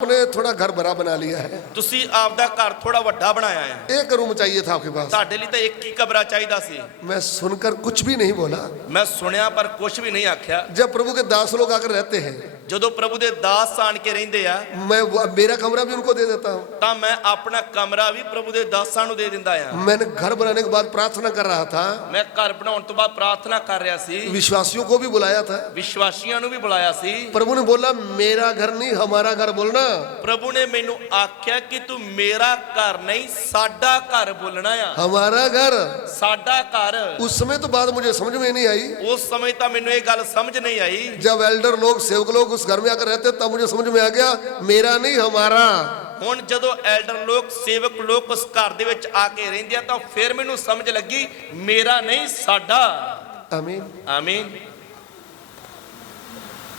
आपने थोड़ा घर बड़ा बना लिया है। ਤੁਸੀਂ ਆਪਦਾ ਘਰ ਥੋੜਾ ਵੱਡਾ ਬਣਾਇਆ ਆ। एक रूम चाहिए था आपके पास। ਤੁਹਾਡੇ ਲਈ ਤਾਂ ਇੱਕ ਹੀ ਕਮਰਾ ਚਾਹੀਦਾ ਸੀ। मैं सुनकर कुछ भी नहीं बोला। ਮੈਂ ਸੁਣਿਆ ਪਰ ਕੁਝ ਵੀ ਨਹੀਂ ਆਖਿਆ। जब प्रभु के दास लोग आकर रहते हैं, ਜਦੋਂ ਪ੍ਰਭੂ ਦੇ ਦਾਸ ਆਣ ਕੇ ਰਹਿੰਦੇ ਆ मेरा कमरा भी उनको दे देता हूँ। ਤਾਂ ਮੈਂ ਆਪਣਾ ਕਮਰਾ ਵੀ ਪ੍ਰਭੂ ਦੇ ਦਾਸਾਂ ਨੂੰ ਦੇ ਦਿੰਦਾ ਆ। मैंने घर बनाने के बाद प्रार्थना कर रहा था, ਮੈਂ ਘਰ ਬਣਾਉਣ ਤੋਂ ਬਾਅਦ ਪ੍ਰਾਰਥਨਾ ਕਰ ਰਿਹਾ ਸੀ। विश्वासियों को भी बुलाया था। ਵਿਸ਼ਵਾਸੀਆਂ ਨੂੰ ਵੀ ਬੁਲਾਇਆ ਸੀ। प्रभु ने बोला मेरा घर नहीं हमारा घर बोलना। ਪ੍ਰਭੂ ਨੇ ਮੈਨੂੰ ਆਖਿਆ ਕਿ ਤੂੰ ਮੇਰਾ ਘਰ ਨਹੀਂ ਸਾਡਾ ਘਰ ਬੋਲਣਾ ਆ। हमारा घर। ਸਾਡਾ ਘਰ। उस समय तो बात मुझे समझ में नहीं आई। ਉਸ ਸਮੇਂ ਤਾਂ ਮੈਨੂੰ ਇਹ ਗੱਲ ਸਮਝ ਨਹੀਂ ਆਈ। जब एल्डर लोग सेवक लोग उस घर में आकर रहते तब मुझे समझ में आ गया मेरा नहीं हमारा। ਹੁਣ ਜਦੋਂ ਐਲਡਰ ਲੋਕ ਸੇਵਕ ਲੋਕ ਉਸ ਘਰ ਦੇ ਵਿੱਚ ਆ ਕੇ ਰਹਿੰਦੇ ਆ ਤਾਂ ਫਿਰ ਮੈਨੂੰ ਸਮਝ ਲੱਗੀ ਮੇਰਾ ਨਹੀਂ ਸਾਡਾ। आमीन। ਆਮੀਨ।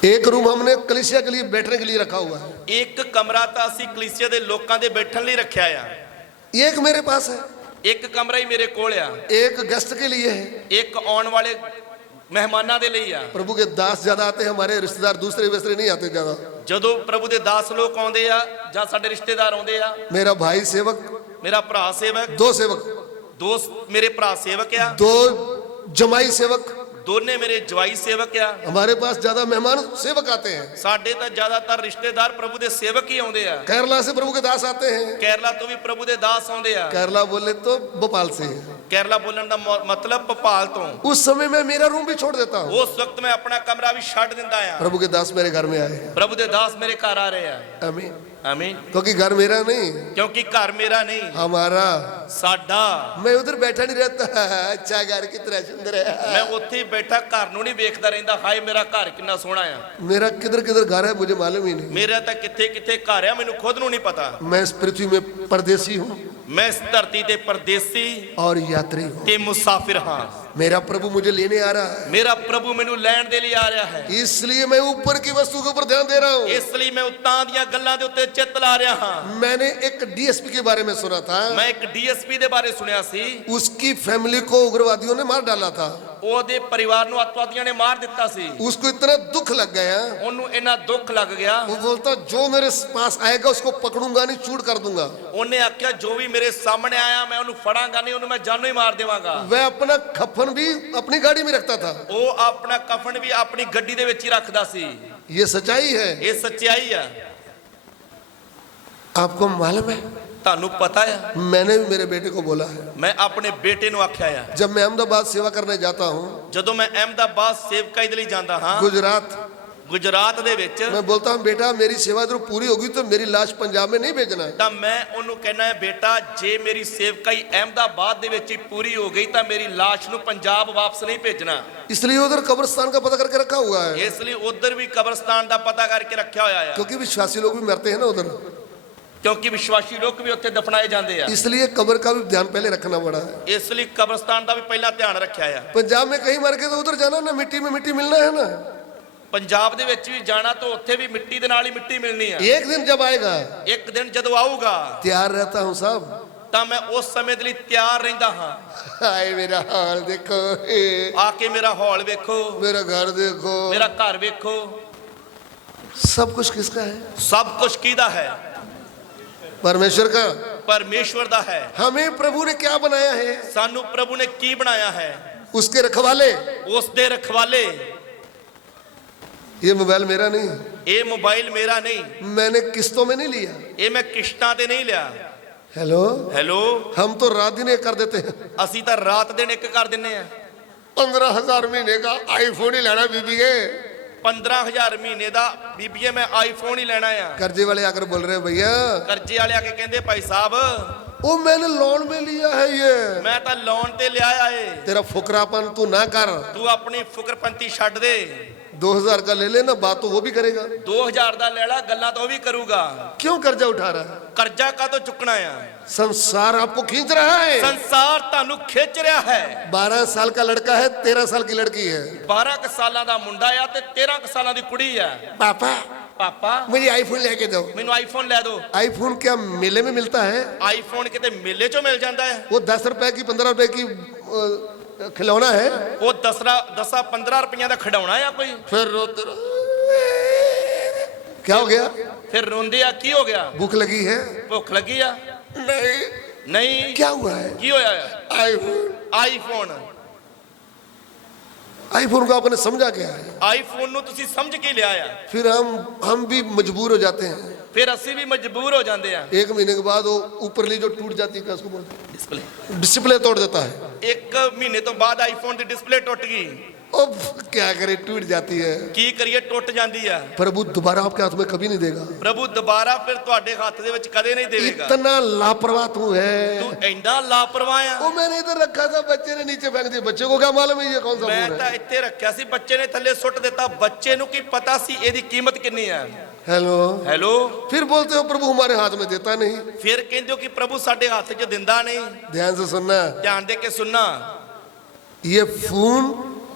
एक रूम हमने कलीसिया के लिए बैठने के लिए रखा हुआ है। ਇੱਕ ਕਮਰਾ ਤਾਂ ਅਸੀਂ ਕਲੀਸਿਆ ਦੇ ਲੋਕਾਂ ਦੇ ਬੈਠਣ ਲਈ ਰੱਖਿਆ ਆ। एक मेरे पास है। ਇੱਕ ਕਮਰਾ ਹੀ ਮੇਰੇ ਕੋਲ ਆ। एक गेस्ट के लिए है। ਇੱਕ ਆਉਣ ਵਾਲੇ ਮਹਿਮਾਨਾਂ ਦੇ ਲਈ ਆ। प्रभु के दास ज्यादा आते हैं, हमारे रिश्तेदार दूसरे वैसरे नहीं आते ज्यादा। ਜਦੋਂ ਪ੍ਰਭੂ ਦੇ ਦਾਸ ਲੋਕ ਆਉਂਦੇ ਆ ਜਾਂ ਸਾਡੇ ਰਿਸ਼ਤੇਦਾਰ ਆਉਂਦੇ ਆ। मेरा भाई सेवक, ਮੇਰਾ ਭਰਾ ਸੇਵਕ, दो सेवक, ਦੋ ਮੇਰੇ ਭਰਾ ਸੇਵਕ ਆ। दो जमाई सेवक। ਦੋਨੇ ਮੇਰੇ ਜਵਾਈ ਸੇਵਕ ਆ। हमारे पास ज्यादा मेहमान सेवक आते हैं। ਸਾਡੇ ਤਾਂ ਜ਼ਿਆਦਾਤਰ ਰਿਸ਼ਤੇਦਾਰ ਪ੍ਰਭੂ ਦੇ ਸੇਵਕ ਹੀ ਆਉਂਦੇ ਆ। केरला से प्रभु के दास आते हैं। ਕੇਰਲਾ ਤੋਂ ਵੀ ਪ੍ਰਭੂ ਦੇ ਦਾਸ ਆਉਂਦੇ ਆ। केरला बोले तो भोपाल से। ਕੇਰਲਾ ਬੋਲਣ ਦਾ ਮਤਲਬ ਭੋਪਾਲ ਤੋਂ। उस समय मैं मेरा रूम भी छोड़ देता हूँ। ਉਸ ਵਕਤ ਮੈਂ ਆਪਣਾ ਕਮਰਾ ਵੀ ਛੱਡ ਦਿੰਦਾ ਆ। प्रभु के दास मेरे घर में आए। ਪ੍ਰਭੂ ਦੇ ਦਾਸ ਮੇਰੇ ਘਰ ਆ ਰਹੇ ਆ। आमीन। ਆਮੀਨ। क्योंकि घर मेरा नहीं ਕਿਉਂਕਿ ਘਰ ਮੇਰਾ ਨਹੀਂ हमारा। ਸਾਡਾ। मैं उधर बैठा नहीं रहता। अच्छा घर कितना सुंदर है। ਮੈਂ ਉੱਥੇ ਹੀ ਬੈਠਾ ਘਰ ਨੂੰ ਨਹੀਂ ਵੇਖਦਾ ਰਹਿੰਦਾ ਹਾਏ ਮੇਰਾ ਘਰ ਕਿੰਨਾ ਸੋਹਣਾ ਆ। मेरा किधर किधर घर है मुझे मालूम ही नहीं। ਮੇਰਾ ਤਾਂ ਕਿੱਥੇ ਕਿੱਥੇ ਘਰ ਆ ਮੈਨੂੰ ਖੁਦ ਨੂੰ ਨਹੀਂ ਪਤਾ। मैं इस पृथ्वी में परदेसी हूँ ਮੈਂ ਇਸ ਧਰਤੀ ਤੇ ਪਰਦੇਸੀ और यात्री हूँ। ਤੇ ਮੁਸਾਫਿਰ ਹਾਂ। मेरा प्रभु मुझे लेने आ रहा है, ਮੇਰਾ ਪ੍ਰਭੂ ਮੈਨੂੰ ਲੈਣ ਦੇ ਲਈ ਆ ਰਿਹਾ ਹੈ। इसलिए मैं ऊपर की वस्तु के ऊपर ध्यान दे रहा हूँ। ਇਸ ਲਈ ਮੈਂ ਉੱਤਾਂ ਦੀਆਂ ਗੱਲਾਂ ਦੇ ਉੱਤੇ ਚਿੱਤ ਲਾ ਰਿਹਾ ਹਾਂ। मैंने एक डीएसपी के बारे में सुना था। ਮੈਂ ਇੱਕ ਡੀਐਸਪੀ ਦੇ ਬਾਰੇ ਸੁਣਿਆ ਸੀ। उसकी फैमिली को उग्रवादियों ने मार डाला था। ਉਹਦੇ ਪਰਿਵਾਰ ਨੂੰ ਅੱਤਵਾਦੀਆਂ ਨੇ ਮਾਰ ਦਿੱਤਾ ਸੀ। उसको इतना दुख लग गया, ਉਹਨੂੰ ਇੰਨਾ ਦੁੱਖ ਲੱਗ ਗਿਆ। वो बोलता जो मेरे पास आएगा उसको पकड़ूंगा नहीं, चूड़ कर दूंगा। ਉਹਨੇ ਆਖਿਆ ਜੋ ਵੀ ਮੇਰੇ ਸਾਹਮਣੇ ਆਇਆ ਮੈਂ ਉਹਨੂੰ ਫੜਾਂਗਾ ਨਹੀਂ, ਉਹਨੂੰ ਮੈਂ ਜਾਨੋਂ ਹੀ ਮਾਰ ਦੇਵਾਂਗਾ। वह अपना कफन भी अपनी गाड़ी में रखता था। ਉਹ ਆਪਣਾ ਕਫਨ ਵੀ ਆਪਣੀ ਗੱਡੀ ਦੇ ਵਿੱਚ ਹੀ ਰੱਖਦਾ ਸੀ। ये सच्चाई है। ਇਹ ਸੱਚਾਈ ਆ। आपको मालूम है, ਤੁਹਾਨੂੰ ਪਤਾ ਆ मैंने भी मेरे बेटे को बोला है। ਮੈਂ ਆਪਣੇ ਬੇਟੇ ਨੂੰ ਆਖਿਆ ਆ जब मैं अहमदाबाद सेवा करने जाता हूँ, ਜਦੋਂ ਮੈਂ ਅਹਿਮਦਾਬਾਦ ਸੇਵਕਾਈ ਦੇ ਲਈ ਜਾਂਦਾ ਹਾਂ गुजरात, ਗੁਜਰਾਤ ਦੇ ਵਿੱਚ, मैं बोलता हूँ बेटा मेरी सेवा इधर पूरी होगी तो मेरी लाश पंजाब में नहीं भेजना है। ਤਾਂ ਮੈਂ ਉਹਨੂੰ ਕਹਿਣਾ ਹੈ ਬੇਟਾ ਜੇ ਮੇਰੀ ਸੇਵਕਾਈ ਅਹਿਮਦਾਬਾਦ ਦੇ ਵਿੱਚ ਹੀ ਪੂਰੀ ਹੋ ਗਈ ਤਾਂ ਮੇਰੀ ਲਾਸ਼ ਨੂੰ ਪੰਜਾਬ ਵਾਪਸ ਨਹੀਂ ਭੇਜਣਾ। इसलिए उधर कब्रिस्तान का पता करके रखा हुआ है, ਇਸ ਲਈ ਉਧਰ ਵੀ ਕਬਰਸਤਾਨ ਦਾ ਪਤਾ ਕਰਕੇ ਰੱਖਿਆ ਹੋਇਆ ਆ। क्योंकि विश्वासी लोग भी मरते हैं ना उधर। ਕਿਉਂਕਿ ਵਿਸ਼ਵਾਸੀ ਲੋਕ ਵੀ ਉੱਥੇ ਦਫਨਾਏ ਜਾਂਦੇ ਆ। इसलिए कब्र का भी ध्यान पहले रखना पड़ा है। ਇਸ ਲਈ ਕਬਰਸਤਾਨ ਦਾ ਵੀ ਪਹਿਲਾਂ ਧਿਆਨ ਰੱਖਿਆ ਆ। पंजाब में कहीं मर गए तो उधर जाना ना, मिट्टी में मिट्टी मिलना है ना। ਪੰਜਾਬ ਦੇ ਵਿੱਚ ਵੀ ਜਾਣਾ ਤਾਂ ਉੱਥੇ ਵੀ ਮਿੱਟੀ ਦੇ ਨਾਲ ਹੀ ਮਿੱਟੀ ਮਿਲਣੀ ਆ। एक दिन जब आएगा ਇੱਕ ਦਿਨ ਜਦੋਂ ਆਊਗਾ तैयार रहता हूँ साहब। ਤਾਂ ਮੈਂ ਉਸ ਸਮੇਂ ਦੇ ਲਈ ਤਿਆਰ ਰਹਿੰਦਾ ਹਾਂ। हाय मेरा हाल देखो, ਆ ਕੇ ਮੇਰਾ ਹਾਲ ਵੇਖੋ, मेरा घर देखो, ਮੇਰਾ ਘਰ ਵੇਖੋ। सब कुछ किसका है? ਸਭ ਕੁਝ ਕਿਹਦਾ ਹੈ? परमेश्वर का। ਪਰਮੇਸ਼ਵਰ ਦਾ ਹੈ। हमें प्रभु ने क्या बनाया है? ਸਾਨੂੰ ਪ੍ਰਭੂ ਨੇ ਕੀ ਬਣਾਇਆ ਹੈ? उसके रखवाले। ਉਸ ਦੇ ਰਖਵਾਲੇ। ये मोबाइल मेरा नहीं, ਇਹ ਮੋਬਾਈਲ ਮੇਰਾ ਨਹੀਂ, मैंने किस्तों में नहीं लिया। ਇਹ ਮੈਂ ਕਿਸ਼ਤਾਂ ਤੇ ਨਹੀਂ ਲਿਆ। हेलो, ਹੈਲੋ, हम तो रात दिन एक कर देते हैं। ਅਸੀਂ ਤਾਂ ਰਾਤ ਦਿਨ ਇੱਕ ਕਰ ਦਿੰਨੇ ਆ। 15,000 महीने का आईफोन ही लेना बीबी के। 15,000 ਮਹੀਨੇ ਦਾ ਬੀਬੀਏ ਮੈਂ ਆਈਫੋਨ ਹੀ ਲੈਣਾ ਆ। कर्जे वाले आकर बोल रहे हैं भैया ਕਰਜ਼ੇ ਵਾਲੇ ਆ ਕੇ ਕਹਿੰਦੇ ਭਾਈ ਸਾਹਿਬ वो मैंने लोन में लिया है ये। ਮੈਂ ਤਾਂ ਲੋਨ ਤੇ ਲਿਆ ਆ ਏ। तेरा फुकरापन तू ना कर। ਤੂੰ ਆਪਣੀ ਫੁਕਰਪੰਤੀ ਛੱਡ ਦੇ। 2000 का ले लेना, बात तो वो भी करेगा। 2000 ਦਾ ਲੈ ਲੈ, ਗੱਲਾਂ ਤਾਂ ਉਹ ਵੀ ਕਰੂਗਾ। क्यों कर्जा उठा रहा है? ਕਰਜ਼ਾ ਕਾਹਤੋਂ ਚੁੱਕਣਾ ਆ? संसार आपको खींच रहा है। ਸੰਸਾਰ ਤੁਹਾਨੂੰ ਖਿੱਚ ਰਿਹਾ ਹੈ। 12 साल का लड़का है, 13 साल की लड़की है। 12 ਕੁ ਸਾਲਾਂ ਦਾ ਮੁੰਡਾ ਆ ਤੇ 13 ਕੁ ਸਾਲਾਂ ਦੀ ਕੁੜੀ ਆ। पापा ਪਾਪਾ मुझे आईफोन लेके दो। ਮੈਨੂੰ ਆਈਫੋਨ ਲੈ ਦਿਓ। आईफोन क्या मेले में मिलता है? ਆਈਫੋਨ ਕਿਤੇ ਮੇਲੇ 'ਚੋਂ ਮਿਲ ਜਾਂਦਾ ਹੈ। वो 10 रुपए की 15 रुपए की खिलौना है। ਉਹ 10-15 ਰੁਪਈਆਂ ਦਾ ਖਿਡੌਣਾ ਆ ਕੋਈ। फिर रोते रहो। क्या हो गया? ਫਿਰ ਰੋਂਦੇ ਆ, ਕੀ ਹੋ ਗਿਆ? भूख लगी है? ਭੁੱਖ ਲੱਗੀ ਆ? नहीं। ਨਹੀਂ। क्या हुआ है? ਕੀ ਹੋਇਆ ਆ? आईफोन। ਆਈਫੋਨ। आईफोन को आपने समझा क्या है? ਆਈਫੋਨ ਨੂੰ ਤੁਸੀਂ ਸਮਝ ਕੇ ਲਿਆ ਆ। फिर हम भी मजबूर हो जाते हैं। ਫਿਰ ਅਸੀਂ ਵੀ ਮਜਬੂਰ ਹੋ ਜਾਂਦੇ ਆ। 1 महीने के बाद वो ऊपरली जो टूट जाती है, क्या उसको बोलते हैं? ਡਿਸਪਲੇ। डिस्प्ले तोड़ देता है। 1 ਮਹੀਨੇ ਤੋਂ ਬਾਅਦ ਆਈਫੋਨ ਦੀ ਡਿਸਪਲੇ ਟੁੱਟ ਗਈ। अब क्या करे, टूट जाती है। ਕੀ ਕਰੀਏ, ਟੁੱਟ ਜਾਂਦੀ ਆ। प्रभु दोबारा आपके हाथ में कभी नहीं देगा। ਪ੍ਰਭੂ ਦੁਬਾਰਾ ਫਿਰ ਤੁਹਾਡੇ ਹੱਥ ਦੇ ਵਿੱਚ ਕਦੇ ਨਹੀਂ ਦੇਵੇਗਾ। इतना लापरवाह तू है। ਤੂੰ ਇੰਨਾ ਲਾਪਰਵਾਹ ਆ। वो मैंने इधर रखा था, बच्चे ने नीचे फेंक दिया। बच्चे को क्या मालूम है ये कौन सा ਮੈਂ फोन ਤਾਂ है? ਇੱਥੇ ਰੱਖਿਆ ਸੀ, ਬੱਚੇ ਨੇ ਥੱਲੇ ਸੁੱਟ ਦਿੱਤਾ। ਬੱਚੇ ਨੂੰ ਕੀ ਪਤਾ ਸੀ ਇਹਦੀ ਕੀਮਤ ਕਿੰਨੀ ਆ। हेलो। ਹੈਲੋ। फिर बोलते हो प्रभु हमारे हाथ में देता नहीं। ਫਿਰ ਕਹਿੰਦੇ ਹੋ ਕਿ ਪ੍ਰਭੂ ਸਾਡੇ ਹੱਥ 'ਚ ਦਿੰਦਾ ਨਹੀਂ। ध्यान से सुनना, ਧਿਆਨ ਦੇ ਕੇ ਸੁਣਨਾ। ये फोन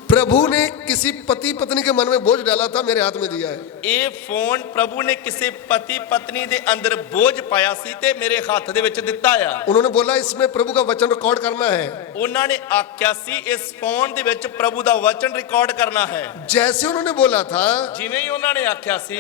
प्रभु ने किसी पति पत्नी के मन में बोझ डाला था, मेरे हाथ में दिया है। ਇਹ ਫੋਨ ਪ੍ਰਭੂ ਨੇ ਕਿਸੇ ਪਤੀ ਪਤਨੀ ਦੇ ਅੰਦਰ ਬੋਝ ਪਾਇਆ ਸੀ ਤੇ ਮੇਰੇ ਹੱਥ ਦੇ ਵਿੱਚ ਦਿੱਤਾ ਆ। उन्होंने बोला इसमें प्रभु का वचन रिकॉर्ड करना है। ਉਹਨਾਂ ਨੇ ਆਖਿਆ ਸੀ ਇਸ ਫੋਨ ਦੇ ਵਿੱਚ ਪ੍ਰਭੂ ਦਾ ਵਚਨ ਰਿਕਾਰਡ ਕਰਨਾ ਹੈ। जैसे उन्होंने बोला था, ਜਿਵੇਂ ਹੀ ਉਹਨਾਂ ਨੇ ਆਖਿਆ ਸੀ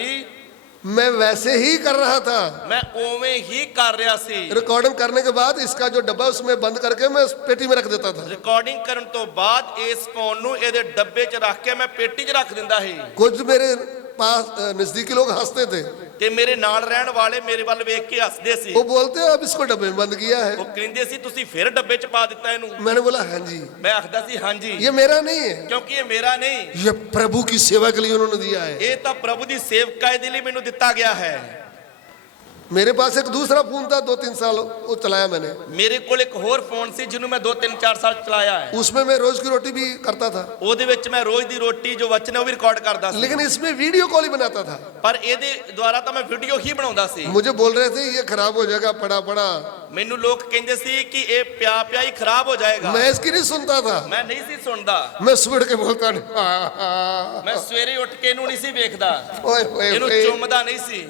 मैं वैसे ही कर रहा था। ਮੈਂ ਉਵੇਂ ਹੀ ਕਰ ਰਿਹਾ ਸੀ। रिकॉर्डिंग करने के बाद इसका जो डब्बा उसमें बंद करके मैं उस पेटी में रख देता था। ਰਿਕਾਰਡਿੰਗ ਕਰਨ ਤੋਂ ਬਾਅਦ ਇਸ ਫੋਨ ਨੂੰ ਇਹਦੇ ਡੱਬੇ 'ਚ ਰੱਖ ਕੇ ਮੈਂ ਪੇਟੀ 'ਚ ਰੱਖ ਦਿੰਦਾ ਸੀ। कुछ मेरे पास नजदीकी लोग हंसते थे। ਤੇ ਮੇਰੇ ਨਾਲ ਰਹਿਣ ਵਾਲੇ ਮੇਰੇ ਵੱਲ ਵੇਖ ਕੇ ਹੱਸਦੇ ਸੀ। वो बोलते हैं अब इसको डब्बे में बंद किया है। ਉਹ ਕਹਿੰਦੇ ਸੀ ਤੁਸੀਂ ਫਿਰ ਡੱਬੇ 'ਚ ਪਾ ਦਿੱਤਾ ਇਹਨੂੰ। मैंने बोला हाँ जी, ਮੈਂ ਆਖਦਾ ਸੀ ਹਾਂਜੀ, ये मेरा नहीं है, ਕਿਉਂਕਿ ਇਹ ਮੇਰਾ ਨਹੀਂ। ये प्रभु की सेवा के लिए उन्होंने दिया है। ਇਹ ਤਾਂ ਪ੍ਰਭੂ ਦੀ ਸੇਵਕਾਈ ਦੇ ਲਈ ਮੈਨੂੰ ਦਿੱਤਾ ਗਿਆ ਹੈ। मेरे पास एक दूसरा फोन था, 2-3 साल वो चलाया मैंने। ਮੇਰੇ ਕੋਲ ਇੱਕ ਹੋਰ ਫੋਨ ਸੀ ਜਿਹਨੂੰ ਮੈਂ 2-3-4 ਸਾਲ ਚਲਾਇਆ ਹੈ। उसमें मैं रोज की रोटी भी करता था, ਉਹਦੇ ਵਿੱਚ ਮੈਂ ਰੋਜ਼ ਦੀ ਰੋਟੀ ਜੋ ਵਚਨ ਹੈ ਉਹ ਵੀ ਰਿਕਾਰਡ ਕਰਦਾ ਸੀ। लेकिन इसमें वीडियो कॉल ही बनाता था। ਪਰ ਇਹਦੇ ਦੁਆਰਾ ਤਾਂ ਮੈਂ ਵੀਡੀਓ ਹੀ ਬਣਾਉਂਦਾ ਸੀ। मुझे बोल रहे थे ये खराब हो जाएगा, पड़ा पड़ा। ਮੈਨੂੰ ਲੋਕ ਕਹਿੰਦੇ ਸੀ ਕਿ ਇਹ ਪਿਆ ਪਿਆ ਹੀ ਖਰਾਬ ਹੋ ਜਾਏਗਾ। मैं इसकी नहीं सुनता था। ਮੈਂ ਨਹੀਂ ਸੀ ਸੁਣਦਾ। मैं सुबह के बोलता नहीं। ਮੈਂ ਸਵੇਰੇ ਉੱਠ ਕੇ ਇਹਨੂੰ ਨਹੀਂ ਸੀ ਵੇਖਦਾ, ओए ओए ਇਹਨੂੰ ओए, ਚੁੰਮਦਾ ਨਹੀਂ ਸੀ।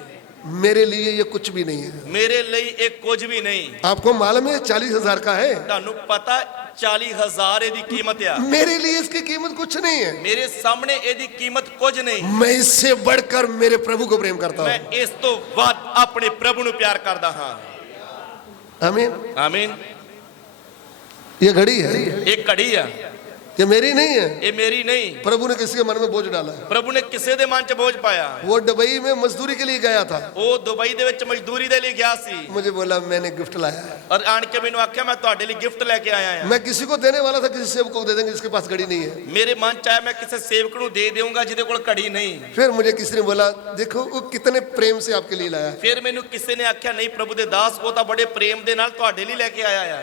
मेरे लिए ये कुछ भी नहीं है। ਮੇਰੇ ਲਈ ਇਹ ਕੁਝ ਵੀ ਨਹੀਂ। आपको मालूम है 40,000 का है। ਤੁਹਾਨੂੰ ਪਤਾ 40,000 ਇਹਦੀ ਕੀਮਤ ਆ। मेरे लिए इसकी कीमत कुछ नहीं है। ਮੇਰੇ ਸਾਹਮਣੇ ਇਹਦੀ ਕੀਮਤ ਕੁਝ ਨਹੀਂ। मैं इससे बढ़कर मेरे प्रभु को प्रेम करता ਮੈਂ हूँ। ਇਸ ਤੋਂ ਵੱਧ ਆਪਣੇ ਪ੍ਰਭੂ ਨੂੰ ਪਿਆਰ ਕਰਦਾ ਹਾਂ। आमीन। ਆਮੀਨ। ये घड़ी है, ਇਹ ਘੜੀ ਆ, ये मेरी नहीं है। ਇਹ ਮੇਰੀ नहीं। प्रभु ने किसी के मन में बोझ डाला है। ਪ੍ਰਭੂ ਨੇ ਕਿਸੇ ਦੇ ਮਨ 'ਚ ਬੋਝ ਪਾਇਆ। वो दुबई में मजदूरी के लिए गया था। ਉਹ ਦੁਬਈ ਦੇ ਵਿੱਚ ਮਜ਼ਦੂਰੀ ਦੇ ਲਈ ਗਿਆ ਸੀ मुझे बोला मैंने गिफ्ट लाया है। ਔਰ ਆਣ ਕੇ ਮੈਨੂੰ ਆਖਿਆ ਮੈਂ ਤੁਹਾਡੇ ਲਈ ਗਿਫਟ ਲੈ ਕੇ ਆਇਆ ਹਾਂ। मैं किसी को देने वाला था, किसी सेवक को दे देंगे जिसके पास घड़ी नहीं है। ਮੇਰੇ ਮਨ 'ਚ ਆਇਆ ਮੈਂ ਕਿਸੇ ਸੇਵਕ ਨੂੰ ਦੇ ਦੇਵਾਂਗਾ ਜਿਹਦੇ ਕੋਲ ਘੜੀ ਨਹੀਂ। फिर मुझे किसी ने बोला देखो वो कितने प्रेम से आपके लिए लाया है। ਫਿਰ ਮੈਨੂੰ ਕਿਸੇ ਨੇ ਆਖਿਆ ਨਹੀਂ ਪ੍ਰਭੂ ਦੇ ਦਾਸ ਉਹ ਤਾਂ ਬੜੇ ਪ੍ਰੇਮ ਦੇ ਨਾਲ ਤੁਹਾਡੇ ਲਈ ਲੈ ਕੇ ਆਇਆ ਆ।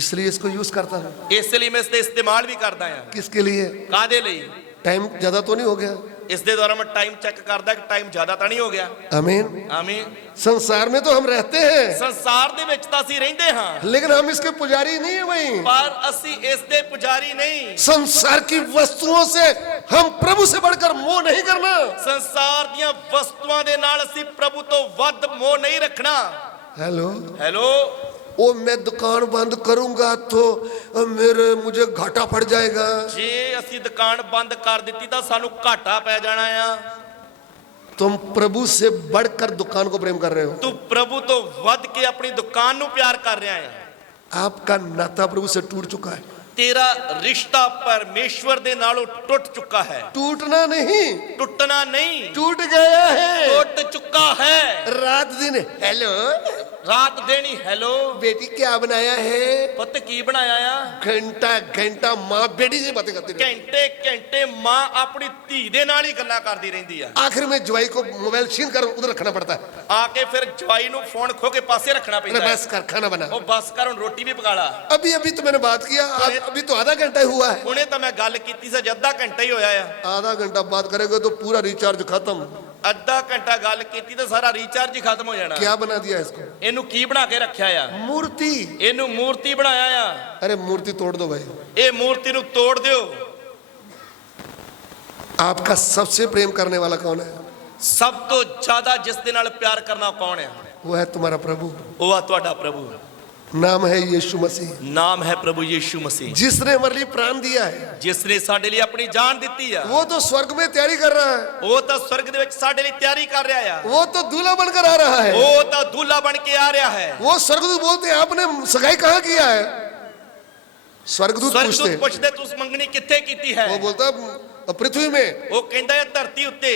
इसलिए इसको यूज करता हूँ। ਇਸ ਲਈ ਮੈਂ ਇਸ ਦਾ ਇਸਤੇਮਾਲ ਵੀ ਕਰਦਾ ਆ। किसके लिए? ਕਾਦੇ ਲਈ? टाइम ज्यादा तो नहीं हो गया? ਇਸ ਦੇ ਦੁਆਰਾ ਮੈਂ ਟਾਈਮ ਚੈੱਕ ਕਰਦਾ ਕਿ ਟਾਈਮ ਜ਼ਿਆਦਾ ਤਾਂ ਨਹੀਂ ਹੋ ਗਿਆ। आमीन। ਆਮੀਨ। संसार में तो हम रहते हैं, ਸੰਸਾਰ ਦੇ ਵਿੱਚ ਤਾਂ ਅਸੀਂ ਰਹਿੰਦੇ ਹਾਂ, लेकिन हम इसके पुजारी नहीं है। वही ਪਰ ਅਸੀਂ ਇਸ ਦੇ ਪੁਜਾਰੀ ਨਹੀਂ। संसार की वस्तुओं से हम प्रभु से बढ़कर मोह नहीं करना। ਸੰਸਾਰ ਦੀਆਂ ਵਸਤੂਆਂ ਦੇ ਨਾਲ ਅਸੀਂ ਪ੍ਰਭੂ ਤੋਂ ਵੱਧ ਮੋਹ ਨਹੀਂ ਰੱਖਣਾ। हेलो। ਹੈਲੋ। वो मैं दुकान बंद करूंगा तो मुझे घाटा पड़ जाएगा। ਜੇ ਅਸੀਂ ਦੁਕਾਨ ਬੰਦ ਕਰ ਦਿੱਤੀ ਤਾਂ ਸਾਨੂੰ ਘਾਟਾ ਪੈ ਜਾਣਾ ਆ। तुम प्रभु से बढ़कर दुकान को प्रेम कर रहे हो। ਤੂੰ ਪ੍ਰਭੂ ਤੋਂ ਵੱਧ ਕੇ ਆਪਣੀ ਦੁਕਾਨ ਨੂੰ ਪਿਆਰ ਕਰ ਰਿਹਾ ਆ। आपका नाता प्रभु से टूट चुका है। ਤੇਰਾ ਰਿਸ਼ਤਾ ਪਰਮੇਸ਼ਵਰ ਦੇ ਨਾਲੋਂ ਟੁੱਟ ਚੁੱਕਾ ਹੈ। टूटना नहीं, ਟੁੱਟਣਾ ਨਹੀਂ, टूट गया है। ਟੁੱਟ ਚੁੱਕਾ ਹੈ। रात दिन हेलो ਰਾਤ ਦੇਣੀ ਹੈਲੋ। बेटी क्या बनाया है? ਪੁੱਤ ਕੀ ਬਣਾਇਆ ਆ? घंटा घंटा माँ बेटी से बातें करती रहती। ਘੰਟੇ ਘੰਟੇ ਮਾਂ ਆਪਣੀ ਧੀ ਦੇ ਨਾਲ ਹੀ ਗੱਲਾਂ ਕਰਦੀ ਰਹਿੰਦੀ ਆ। आखिर में जवाई को मोबाइल छीन कर उधर रखना पड़ता है। ਆ ਕੇ ਫਿਰ ਜਵਾਈ ਨੂੰ ਫੋਨ ਖੋ ਕੇ ਪਾਸੇ ਰੱਖਣਾ अरे ਪੈਂਦਾ ਹੈ। बस कर, खाना बना। ਉਹ ਬਸ ਕਰ ਹੁਣ ਰੋਟੀ ਵੀ ਪਕਾ ਲਾ। अभी अभी तो मैंने बात किया, अभी तो आधा घंटा ही हुआ है। ਹੁਣੇ ਤਾਂ ਮੈਂ ਗੱਲ ਕੀਤੀ ਸੀ, ਅੱਧਾ ਘੰਟਾ ਹੀ ਹੋਇਆ ਆ। आधा घंटा बात करेंगे तो पूरा रिचार्ज खत्म। ਅੱਧਾ ਘੰਟਾ ਗੱਲ ਕੀਤੀ ਤਾਂ ਸਾਰਾ ਰੀਚਾਰਜ ਹੀ ਖਤਮ ਹੋ ਜਾਣਾ। क्या बना दिया इसको? ਇਹਨੂੰ ਕੀ ਬਣਾ ਕੇ ਰੱਖਿਆ ਆ? मूर्ति। ਇਹਨੂੰ ਮੂਰਤੀ ਬਣਾਇਆ ਆ। अरे मूर्ति तोड़ दो भाई। ਇਹ ਮੂਰਤੀ ਨੂੰ ਤੋੜ ਦਿਓ। आपका सबसे प्रेम करने वाला कौन है? ਸਭ ਤੋਂ ਜ਼ਿਆਦਾ ਜਿਸ ਦੇ ਨਾਲ ਪਿਆਰ ਕਰਨਾ ਕੌਣ ਹੈ? वो है तुम्हारा प्रभु। ਉਹ ਆ ਤੁਹਾਡਾ ਪ੍ਰਭੂ। नाम है यीशु मसीह, ਨਾਮ ਹੈ ਪ੍ਰਭੂ ਯੀਸ਼ੂ ਮਸੀਹ, जिसने हमारे लिए प्राण दिया है। ਜਿਸ ਨੇ ਸਾਡੇ ਲਈ ਆਪਣੀ ਜਾਨ ਦਿੱਤੀ ਆ। वो तो स्वर्ग में तैयारी कर रहा है, ਉਹ ਤਾਂ स्वर्ग ਦੇ ਵਿੱਚ ਸਾਡੇ ਲਈ ਤਿਆਰੀ ਕਰ ਰਿਹਾ ਆ। वो तो दूल्हा बनकर आ रहा है। ਉਹ ਤਾਂ दूल्हा बन के आ ਰਿਹਾ है। वो स्वर्गदूत बोलते हैं आपने सगाई कहाँ किया है? स्वर्गदूत पूछते स्वर्गदूत हैं, ਪੁੱਛਦੇ ਤੁਸੀਂ ਮੰਗਣੀ ਕਿੱਥੇ ਕੀਤੀ ਹੈ? वो बोलता पृथ्वी में। ਉਹ ਕਹਿੰਦਾ ਹੈ ਧਰਤੀ ਉੱਤੇ।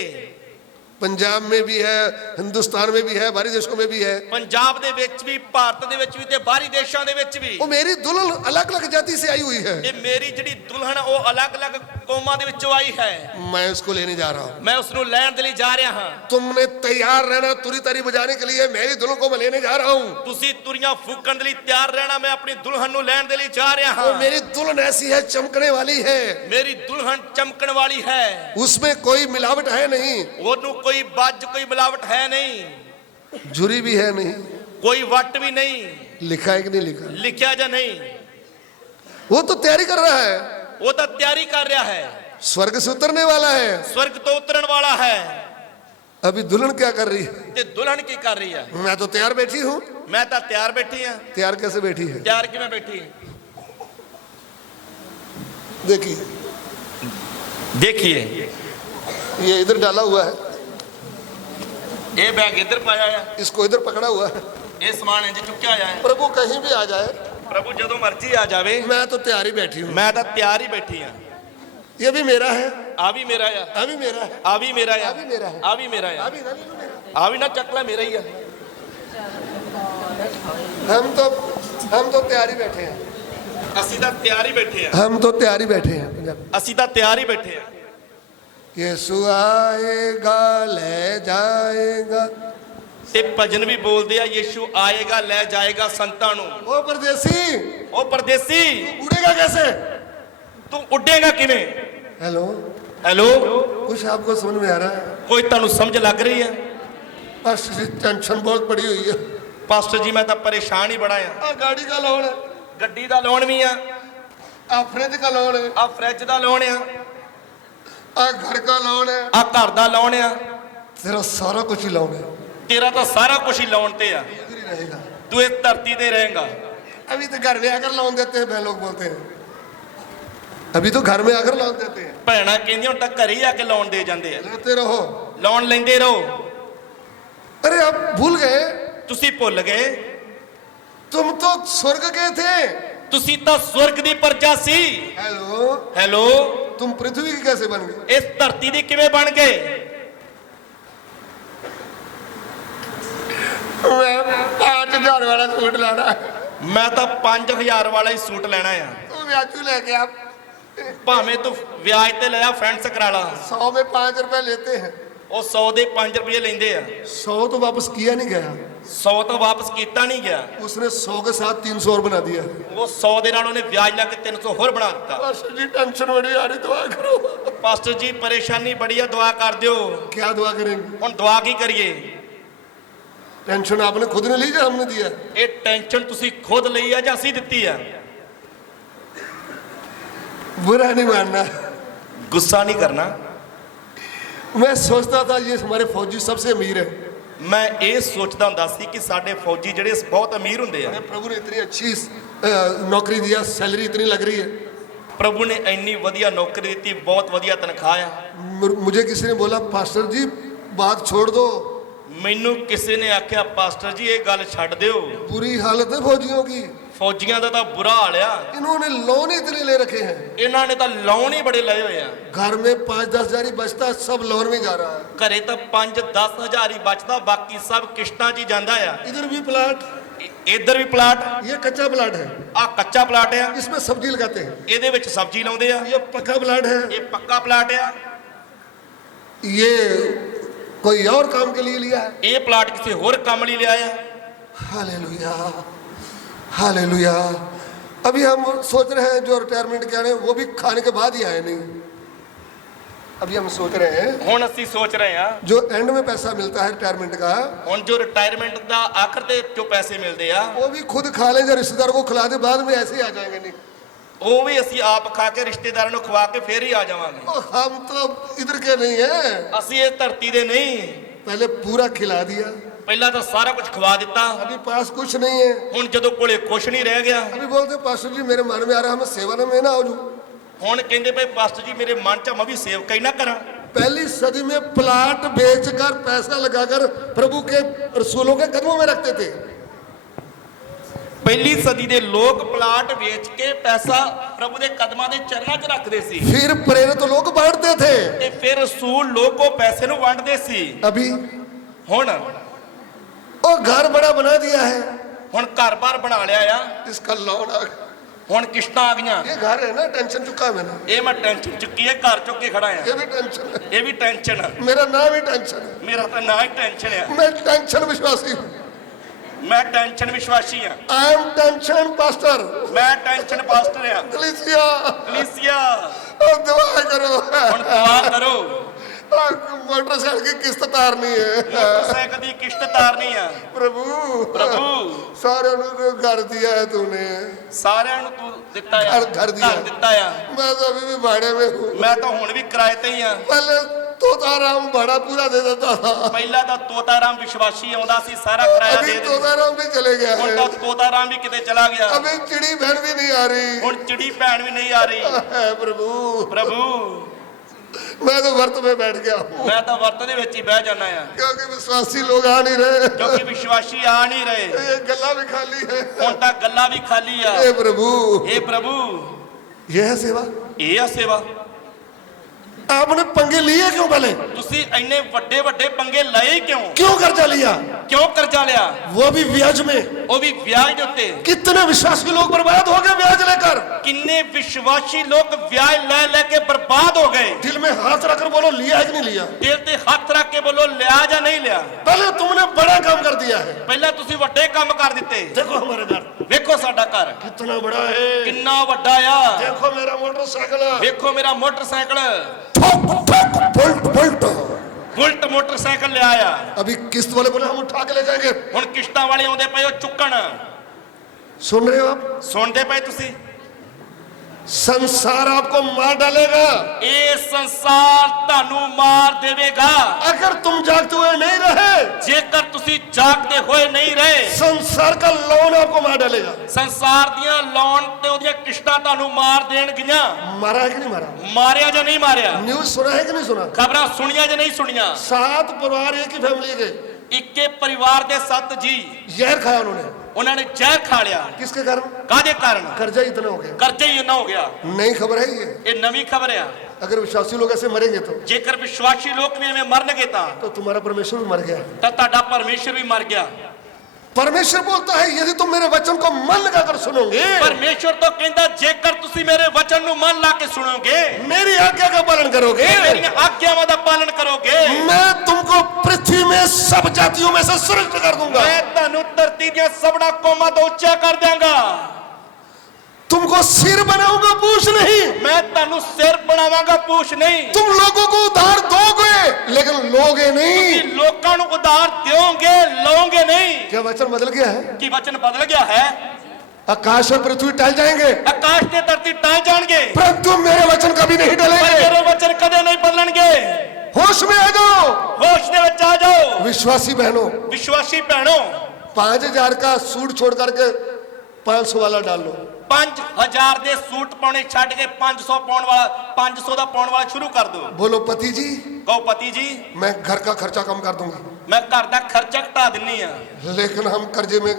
पंजाब में भी है, हिंदुस्तान में भी है, बाहरी देशों में भी है। ਪੰਜਾਬ ਦੇ ਵਿੱਚ ਵੀ, ਭਾਰਤ ਦੇ ਵਿੱਚ ਵੀ ਤੇ ਬਾਹਰੀ ਦੇਸ਼ਾਂ ਦੇ ਵਿੱਚ ਵੀ। वो मेरी दुल्हन अलग अलग जाति से आई हुई है, ਇਹ ਮੇਰੀ ਜਿਹੜੀ ਦੁਲਹਨ ਉਹ ਅਲੱਗ-ਅਲੱਗ ਕੌਮਾਂ ਦੇ ਵਿੱਚੋਂ ਆਈ ਹੈ। मैं उसको लेने जा रहा हूँ। ਮੈਂ ਉਸ ਨੂੰ ਲੈਣ ਦੇ ਲਈ ਜਾ ਰਿਹਾ ਹਾਂ। तुमने तैयार रहना तुरी तारी बजाने के लिए, मेरी दुल्हन को मैं लेने जा रहा हूँ। ਤੁਸੀਂ ਤੁਰੀਆਂ ਫੂਕਣ ਦੇ ਲਈ ਤਿਆਰ ਰਹਿਣਾ। ਮੈਂ ਆਪਣੀ ਦੁਲਹਨ ਨੂੰ ਲੈਣ ਦੇ ਲਈ ਜਾ ਰਿਹਾ वो ਹਾਂ। मेरी दुल्हन ऐसी है, चमकने वाली है, ਮੇਰੀ ਦੁਲਹਨ ਚਮਕਣ ਵਾਲੀ ਹੈ। उसमें कोई मिलावट है नहीं, ਉਹਨੂੰ ਕੋਈ ਬੱਜ, ਕੋਈ ਮਿਲਾਵਟ ਹੈ ਨਹੀਂ, झुरी भी है नहीं। ਕੋਈ ਵੱਟ ਵੀ ਨਹੀਂ। लिखा है कि नहीं लिखा? ਲਿਖਿਆ ਜਾਂ ਨਹੀਂ? वो तो तैयारी कर रहा है, ਉਹ ਤਾਂ ਤਿਆਰੀ ਕਰ ਰਿਹਾ ਹੈ, स्वर्ग से उतरने वाला है। स्वर्ग ਤੋਂ ਉਤਰਨ ਵਾਲਾ ਹੈ। अभी दुल्हन क्या कर रही है? ਤੇ ਦੁਲਹਨ ਕੀ ਕਰ ਰਹੀ ਹੈ? मैं तो तैयार बैठी हूँ। ਮੈਂ ਤਾਂ ਤਿਆਰ ਬੈਠੀ ਹਾਂ। तैयार कैसे बैठी है? ਤਿਆਰ ਕਿਵੇਂ ਬੈਠੀ? देखिए, ਦੇਖੀਏ, ये इधर डाला हुआ है, ਇਹ ਬੈਗ ਇੱਧਰ ਪਾਇਆ ਆ, इसको इधर पकड़ा हुआ है। ਇਹ ਸਮਾਨ ਇੰਜ ਚੁੱਕਿਆ ਹੋਇਆ ਹੈ। प्रभु कहीं भी आ जाए, ਪ੍ਰਭੂ ਜਦੋਂ ਮਰਜ਼ੀ ਆ ਜਾਵੇ। मैं तो तैयार ही बैठी हूँ। ਮੈਂ ਤਾਂ ਤਿਆਰ ਹੀ ਬੈਠੀ ਹਾਂ। ये भी मेरा है, ਆ ਵੀ ਮੇਰਾ ਆ, अभी मेरा है, ਆ ਵੀ ਮੇਰਾ ਆ, अभी मेरा है, ਆ ਵੀ ਮੇਰਾ ਆ, अभी ना ले लो मेरा। ਆ ਵੀ ਨਾ ਚੱਕ ਲੈ, ਮੇਰਾ ਹੀ ਆ। हम तो तैयार ही बैठे हैं, ਅਸੀਂ ਤਾਂ ਤਿਆਰ ਹੀ ਬੈਠੇ ਆ। हम तो तैयार ही बैठे हैं। पंजाबी। ਅਸੀਂ ਤਾਂ ਤਿਆਰ ਹੀ ਬੈਠੇ ਆ। यीशु आएगा ले जाएगा। ਤੇ ਭਜਨ ਵੀ ਬੋਲਦੇ ਆ, ਯੀਸ਼ੂ ਆਏਗਾ ਲੈ ਜਾਏਗਾ ਸੰਤਾਂ ਨੂੰ। ओ परदेसी, ਉਹ ਪਰਦੇਸੀ, उड़ेगा कैसे? ਤੂੰ ਉੱਡੇਗਾ ਕਿਵੇਂ? हेलो, ਹੈਲੋ, कुछ आपको समझ में आ रहा है? ਕੋਈ ਤੁਹਾਨੂੰ ਸਮਝ ਲੱਗ ਰਹੀ ਹੈ? बस टेंशन बहुत पड़ी हुई है। ਪਾਸਟਰ ਜੀ ਮੈਂ ਤਾਂ ਪਰੇਸ਼ਾਨ ਹੀ ਬੜਾ ਆ। गाड़ी का लोन है, ਗੱਡੀ ਦਾ ਲੋਨ ਵੀ ਆ, फ्रिज का लोन है, ਆ ਫ੍ਰਿਜ ਦਾ ਲੋਨ ਆ, घर का लोन है, ਆ ਘਰ ਦਾ ਲੋਨ ਆ। तेरा सारा कुछ ही लोन है, ਤੇਰਾ ਤਾਂ ਸਾਰਾ ਕੁਝ ਹੀ ਲੋਨ ਤੇ ਆ। इधर ही रहेगा। ਤੂੰ ਇਸ ਧਰਤੀ ਤੇ ਰਹੇਗਾ। अभी तो घर में आकर लोन देते हैं, लोग बोलते हैं अभी तो घर में आकर लोन देते हैं। ਭੈਣਾਂ ਕਹਿੰਦੀਆਂ ਹੁਣ ਤਾਂ ਘਰੇ ਹੀ ਆ ਕੇ ਲੋਨ ਦੇ ਜਾਂਦੇ ਆ। लेते रहो। ਲੋਨ ਲੈਂਦੇ ਰਹੋ। अरे आप भूल गए, ਤੁਸੀਂ ਭੁੱਲ ਗਏ, तुम तो स्वर्ग गए थे। ਤੁਸੀਂ ਤਾਂ स्वर्ग ਦੀ ਪ੍ਰਜਾ ਸੀ। हेलो, ਹੈਲੋ, तुम पृथ्वी की कैसे बन गए? ਇਸ ਧਰਤੀ ਦੇ ਕਿਵੇਂ ਬਣ ਗਏ? मैं 5000 वाला सूट लाना है, ਮੈਂ ਤਾਂ 5000 ਵਾਲਾ ਹੀ ਸੂਟ ਲੈਣਾ ਆ। तुम व्याजू लेके आप ਭਾਵੇਂ ਤੂੰ ਵਿਆਜ ਤੇ ਲਿਆ, ਫੈਂਸ ਕਰਾ ਲਾ। 100 में 5 रुपए लेते हैं। ਉਹ 100 ਦੇ 5 ਰੁਪਏ ਲੈਂਦੇ ਆ। 100 तो वापस किया नहीं गया, 100 ਤਾਂ ਵਾਪਸ ਕੀਤਾ ਨਹੀਂ ਗਿਆ। उसने 100 के साथ 300 और बना दिया। ਉਹ 100 ਦੇ ਨਾਲ ਉਹਨੇ ਵਿਆਜ ਲਾ ਕੇ 300 ਹੋਰ ਬਣਾ ਦਿੱਤਾ। पास्टर जी टेंशन बड़ी आ रही, दुआ करो। ਪਾਸਟਰ ਜੀ ਪਰੇਸ਼ਾਨੀ ਬੜੀ ਆ, ਦੁਆ ਕਰ ਦਿਓ। क्या दुआ करेंगे? ਹੁਣ ਦੁਆ ਕੀ ਕਰੀਏ? टेंशन आपने खुद ने ली या हमने दिया? ਇਹ ਟੈਨਸ਼ਨ ਤੁਸੀਂ ਖੁਦ ਲਈ ਆ ਜਾਂ ਅਸੀਂ ਦਿੱਤੀ ਆ? बुरा नहीं मानना। ਗੁੱਸਾ ਨਹੀਂ ਕਰਨਾ। मैं सोचता था ये हमारे फौजी सबसे अमीर है। ਮੈਂ ਇਹ ਸੋਚਦਾ ਹੁੰਦਾ ਸੀ ਕਿ ਸਾਡੇ ਫੌਜੀ ਜਿਹੜੇ ਬਹੁਤ ਅਮੀਰ ਹੁੰਦੇ ਆ। प्रभु ने इतनी अच्छी नौकरी दिया, सैलरी इतनी लग रही है। ਪ੍ਰਭੂ ਨੇ ਇੰਨੀ ਵਧੀਆ ਨੌਕਰੀ ਦਿੱਤੀ, ਬਹੁਤ ਵਧੀਆ ਤਨਖਾਹ ਆ। मुझे किसी ने बोला पास्टर जी बात छोड़ दो, ਮੈਨੂੰ ਕਿਸੇ ਨੇ ਆਖਿਆ ਪਾਸਟਰ ਜੀ ਇਹ ਗੱਲ ਛੱਡ ਦਿਓ, बुरी हालत है फौजियों की, ਫੌਜੀਆਂ ਦਾ ਤਾਂ ਬੁਰਾ ਹਾਲ ਆ। इन्होंने लोन ही इतने ले रखे हैं। ਇਹਨਾਂ ਨੇ ਤਾਂ ਲੋਨ ਹੀ ਬੜੇ ਲਏ ਹੋਏ ਆ। घर में 5-10 हजार ही बचता है, सब लोन में जा रहा है। ਘਰੇ ਤਾਂ 5-10 ਹਜ਼ਾਰ ਹੀ ਬਚਦਾ, ਬਾਕੀ ਸਭ ਕਿਸ਼ਤਾਂ 'ਚ ਹੀ ਜਾਂਦਾ ਆ। इधर भी प्लाट, ਇੱਧਰ ਵੀ ਪਲਾਟ, ये कच्चा प्लाट है, ਆ ਕੱਚਾ ਪਲਾਟ ਆ, इसमें सब्जी लगाते हैं। ਇਹਦੇ ਵਿੱਚ ਸਬਜ਼ੀ ਲਾਉਂਦੇ ਆ। ये पक्का प्लाट है, ਇਹ ਪੱਕਾ ਪਲਾਟ ਆ। ये कोई और काम के लिए लिया है। ਇਹ ਪਲਾਟ ਕਿਸੇ ਹੋਰ ਕੰਮ ਲਈ ਲਿਆ ਆ। Hallelujah, hallelujah. अभी हम सोच रहे हैं जो रिटायरमेंट के आने वो भी खाने के बाद ही आए नहीं। अभी हम सोच रहे हैं ਹੁਣ ਅਸੀਂ ਸੋਚ ਰਹੇ ਆ, जो एंड में पैसा मिलता है रिटायरमेंट का, ਹੁਣ ਜੋ ਰਿਟਾਇਰਮੈਂਟ ਦਾ ਆਖਰ ਤੇ ਜੋ ਪੈਸੇ ਮਿਲਦੇ ਆ, वो भी खुद खा लें या रिश्तेदारों को खिला दे, बाद में ऐसे ही आ जाएंगे। नहीं, ਉਹ ਵੀ ਅਸੀਂ ਆਪ ਖਾ ਕੇ ਰਿਸ਼ਤੇਦਾਰਾਂ ਨੂੰ ਖਵਾ ਕੇ ਫੇਰ ਹੀ ਆ ਜਾਵਾਂਗੇ। ओ, हम तो इधर के नहीं हैं, ਅਸੀਂ ਇਸ ਧਰਤੀ ਦੇ ਨਹੀਂ। पहले पूरा खिला दिया, ਪਹਿਲਾਂ ਤਾਂ ਸਾਰਾ ਕੁਝ ਖਵਾ ਦਿੱਤਾ, अभी पास कुछ नहीं है। ਹੁਣ ਜਦੋਂ ਕੋਲੇ ਕੁਝ ਨਹੀਂ ਰਹਿ ਗਿਆ, अभी बोलते पास्टर जी मेरे मन में आ रहा है मैं सेवा में ना हो जाऊं। ਹੁਣ ਕਹਿੰਦੇ ਭਾਈ ਪਾਸਟਰ ਜੀ ਮੇਰੇ ਮਨ ਚ ਮੈਂ ਵੀ ਸੇਵਕਾ ਹੀ ਨਾ ਕਰਾਂ। पहली सदी में प्लाट बेचकर पैसा लगाकर प्रभु के रसूलों के कदमों में रखते थे। ਪਹਿਲੀ ਸਦੀ ਦੇ ਲੋਕ ਪਲਾਟ ਵੇਚ ਕੇ ਪੈਸਾ ਪ੍ਰਭੂ ਦੇ ਕਦਮਾਂ ਦੇ ਚਰਨਾਂ 'ਚ ਰੱਖਦੇ ਸੀ, फिर प्रेरित लोग बांटते थे। ਤੇ ਫਿਰ ਰਸੂਲ ਲੋਕ ਉਹ ਪੈਸੇ ਨੂੰ ਵੰਡਦੇ ਸੀ। अभी ਹੁਣ वो घर बड़ा बना दिया है, ਹੁਣ ਘਰ-ਬਾਰ ਬਣਾ ਲਿਆ ਆ, इसका लोन आ गया। ਹੁਣ ਕਿਸ਼ਤਾਂ ਆ ਗਈਆਂ। ये घर है ना, टेंशन चुका है मैंने। ਇਹ ਮੈਂ ਟੈਨਸ਼ਨ ਚੁੱਕੀ ਹੈ, ਘਰ ਚੁੱਕ ਕੇ ਖੜਾ ਆ। ये भी टेंशन है, ਇਹ ਵੀ ਟੈਨਸ਼ਨ ਆ, मेरा नाम ही टेंशन है। ਮੇਰਾ ਤਾਂ ਨਾ ਹੀ ਟੈਨਸ਼ਨ ਆ। मैं टेंशन विश्वासी हूँ। ਮੈਂ ਟੈਨਸ਼ਨ ਵਿਸ਼ਵਾਸੀ ਆ, आई एम टेंशन पास्टर। ਮੈਂ ਟੈਨਸ਼ਨ ਪਾਸਟਰ ਆ। कलीसिया ਕਲੀਸਿਆ दुआ करो। ਹੁਣ ਦੁਆ ਕਰੋ, मोटरसाइकिल की किस्त तारनी है। ਮੋਟਰਸਾਈਕਲ ਦੀ ਕਿਸ਼ਤ ਤਾਰਨੀ ਆ। प्रभु ਪ੍ਰਭੂ सारे घर दिया है तूने। ਸਾਰਿਆਂ ਨੂੰ ਤੂੰ ਦਿੱਤਾ ਆ, ਘਰ ਦਿਆ। ਘਰ ਦਿੱਤਾ ਆ। मैं तो अभी भी भाड़े में हूँ। ਮੈਂ ਤਾਂ ਹੁਣ ਵੀ ਕਿਰਾਏ ਤੇ ਹੀ ਆ। पहले तोताराम भाड़ा पूरा दे देता था, ਪਹਿਲਾਂ ਤਾਂ ਤੋਤਾਰਾਮ ਵਿਸ਼ਵਾਸੀ ਆਉਂਦਾ ਸੀ, ਸਾਰਾ ਕਿਰਾਇਆ अभी ਦੇ ਦਿੰਦਾ। तोताराम भी चले गया ਹੁਣ है। ਤਾਂ ਤੋਤਾਰਾਮ ਵੀ ਕਿਤੇ ਚਲਾ ਗਿਆ। अभी चिड़ी बहन भी नहीं आ रही ਹੁਣ ਚਿੜੀ ਭੈਣ ਵੀ ਨਹੀਂ ਆ ਰਹੀ। है। प्रभु ਪ੍ਰਭੂ मैं तो व्रत में बैठ गया हूँ, ਮੈਂ ਤਾਂ ਵਰਤ ਦੇ ਵਿੱਚ ਹੀ ਬਹਿ ਜਾਣਾ ਆ, क्योंकि विश्वासी लोग आ नहीं रहे। ਕਿਉਂਕਿ ਵਿਸ਼ਵਾਸੀ ਆ ਨਹੀਂ ਰਹੇ। ये गला भी खाली है। ਹੁਣ ਤਾਂ ਗੱਲਾਂ ਵੀ ਖਾਲੀ ਆ। हे प्रभु, ਇਹ ਪ੍ਰਭੂ ये है सेवा। ਇਹ ਆ ਸੇਵਾ। आपने पंगे लिए क्यों पहले? ਤੁਸੀਂ ਇੰਨੇ ਵੱਡੇ ਵੱਡੇ ਪੰਗੇ ਲਏ ਕਿਉਂ? क्यों कर्जा लिया? ਕਿਉਂ ਕਰਜ਼ਾ ਲਿਆ? वो भी ब्याज में। ਉਹ ਵੀ ਵਿਆਜ ਦੇ ਉੱਤੇ। कितने विश्वासी लोग बर्बाद हो गए ब्याज लेकर। ਕਿੰਨੇ ਵਿਸ਼ਵਾਸੀ ਲੋਕ ਵਿਆਜ ਲੈ ਲੈ ਕੇ बर्बाद हो गए। दिल में हाथ रखकर बोलो लिया है कि नहीं लिया। ਦਿਲ ਤੇ ਹੱਥ ਰੱਖ ਕੇ ਬੋਲੋ ਲਿਆ ਜਾਂ ਨਹੀਂ ਲਿਆ। पहले तुमने बड़ा काम कर दिया है। ਪਹਿਲਾਂ ਤੁਸੀਂ ਵੱਡੇ ਕੰਮ ਕਰ ਦਿੱਤੇ। देखो हमारे घर ਵੇਖੋ ਸਾਡਾ ਘਰ कितना बड़ा है। ਕਿੰਨਾ ਵੱਡਾ ਆ। देखो मेरा मोटरसाइकिल। ਵੇਖੋ ਮੇਰਾ motorcycle, bolt bolt. Bullet motorcycle ਲਿਆ ਆ। अभी किस्त वाले बोले हम उठा के ले जाएंगे। ਹੁਣ ਕਿਸ਼ਤਾਂ ਵਾਲੇ ਆਉਂਦੇ ਪਏ ਉਹ ਚੁੱਕਣ। सुन रहे हो आप? ਸੁਣਦੇ ਪਏ ਤੁਸੀਂ? संसार आपको मार डालेगा ਇਹ ਸੰਸਾਰ ਤੁਹਾਨੂੰ ਮਾਰ ਦੇਵੇਗਾ अगर तुम जागते हुए नहीं रहे। ਜੇਕਰ ਤੁਸੀਂ ਜਾਗਦੇ ਹੋਏ ਨਹੀਂ ਰਹੇ। संसार का लोन आपको मार डालेगा। ਸੰਸਾਰ ਦੀਆਂ ਲੋਨ ਤੇ ਉਹਦੀਆਂ ਕਿਸ਼ਤਾਂ ਤੁਹਾਨੂੰ ਮਾਰ ਦੇਣਗੀਆਂ। मारा है कि नहीं मारा? ਮਾਰਿਆ ਜਾਂ ਨਹੀਂ ਮਾਰਿਆ? न्यूज सुना है कि नहीं सुना? ਖਬਰਾਂ ਸੁਣੀਆਂ ਜਾਂ ਨਹੀਂ ਸੁਣੀਆਂ? 7 परिवार एक ही फैमिली के ਇੱਕੇ ਪਰਿਵਾਰ ਦੇ 7 ਜੀ जहर खाया उन्होंने। ਉਹਨਾਂ ਨੇ ਜ਼ਹਿਰ ਖਾ ਲਿਆ। किसके कारण? ਕਾਹਦੇ ਕਾਰਨ? कर्जा इतना हो गया। ਕਰਜ਼ੇ ਹੀ ਇੰਨਾ ਹੋ ਗਿਆ। नई खबर है ये। ਇਹ ਨਵੀਂ ਖਬਰ ਆ। अगर विश्वासी लोग ऐसे मरेंगे ਜੇਕਰ ਵਿਸ਼ਵਾਸੀ ਲੋਕ ਵੀ ਐਵੇਂ ਮਰਨਗੇ तो तुम्हारा परमेश्वर भी मर गया। ਤਾਂ ਤੁਹਾਡਾ ਪਰਮੇਸ਼ਰ ਵੀ ਮਰ ਗਿਆ। परमेश्वर बोलता है यदि तुम मेरे वचन को मन लगाकर सुनोगे, ਪਰਮੇਸ਼ਰ ਤੋਂ ਕਹਿੰਦਾ ਜੇਕਰ ਤੁਸੀਂ ਮੇਰੇ ਵਚਨ ਨੂੰ ਮਨ ਲਾ ਕੇ ਸੁਣੋਗੇ, मेरी आज्ञा का पालन करोगे, ਮੇਰੀਆਂ ਆਗਿਆਵਾਂ ਦਾ ਪਾਲਨ ਕਰੋਗੇ, मैं तुमको पृथ्वी में सब जातियों में से श्रेष्ठ कर दूंगा। ਮੈਂ ਤੁਹਾਨੂੰ ਧਰਤੀ ਦੀਆਂ ਸਭਨਾ ਕੌਮਾਂ ਤੋਂ ਉੱਚਾ ਕਰ ਦਿਆਂਗਾ। तुमको सिर बनाऊंगा पूछ नहीं। ਮੈਂ ਤੁਹਾਨੂੰ ਸਿਰ ਬਣਾਵਾਂਗਾ ਪੂਛ ਨਹੀਂ। तुम लोगों को उधार दोगे लेकिन लोगे नहीं। ਤੁਸੀਂ ਲੋਕਾਂ ਨੂੰ ਉਧਾਰ ਦਿਓਗੇ, ਲਓਗੇ ਨਹੀਂ। क्या वचन बदल गया है? ਕੀ ਵਚਨ ਬਦਲ ਗਿਆ ਹੈ? आकाश और पृथ्वी टल जाएंगे ਆਕਾਸ਼ ਤੇ ਧਰਤੀ ਟਲ ਜਾਣਗੇ, परंतु मेरे वचन कभी नहीं ਪਰ टलेंगे। ਮੇਰੇ ਵਚਨ ਕਦੇ ਨਹੀਂ ਬਦਲਣਗੇ। होश में आ जाओ ਹੋਸ਼ ਦੇ ਵਿੱਚ ਆ ਜਾਓ विश्वासी बहनों। ਵਿਸ਼ਵਾਸੀ ਭੈਣੋ। 5000 का सूट छोड़ करके 500 वाला डाल लो। 5000 ਦੇ ਸੂਟ ਪਾਉਣੇ ਛੱਡ ਕੇ 500 ਪਾਉਣ ਵਾਲਾ 500 ਦਾ ਪਾਉਣ ਵਾਲਾ ਸ਼ੁਰੂ ਕਰ ਦਿਓ। बोलो पति जी ਕਹੋ ਪਤੀ ਜੀ मैं घर का खर्चा कम कर दूंगा, ਮੈਂ ਘਰ ਦਾ ਖਰਚਾ ਘਟਾ ਦਿੰਨੀ ਆ, लेकिन हम कर्जे में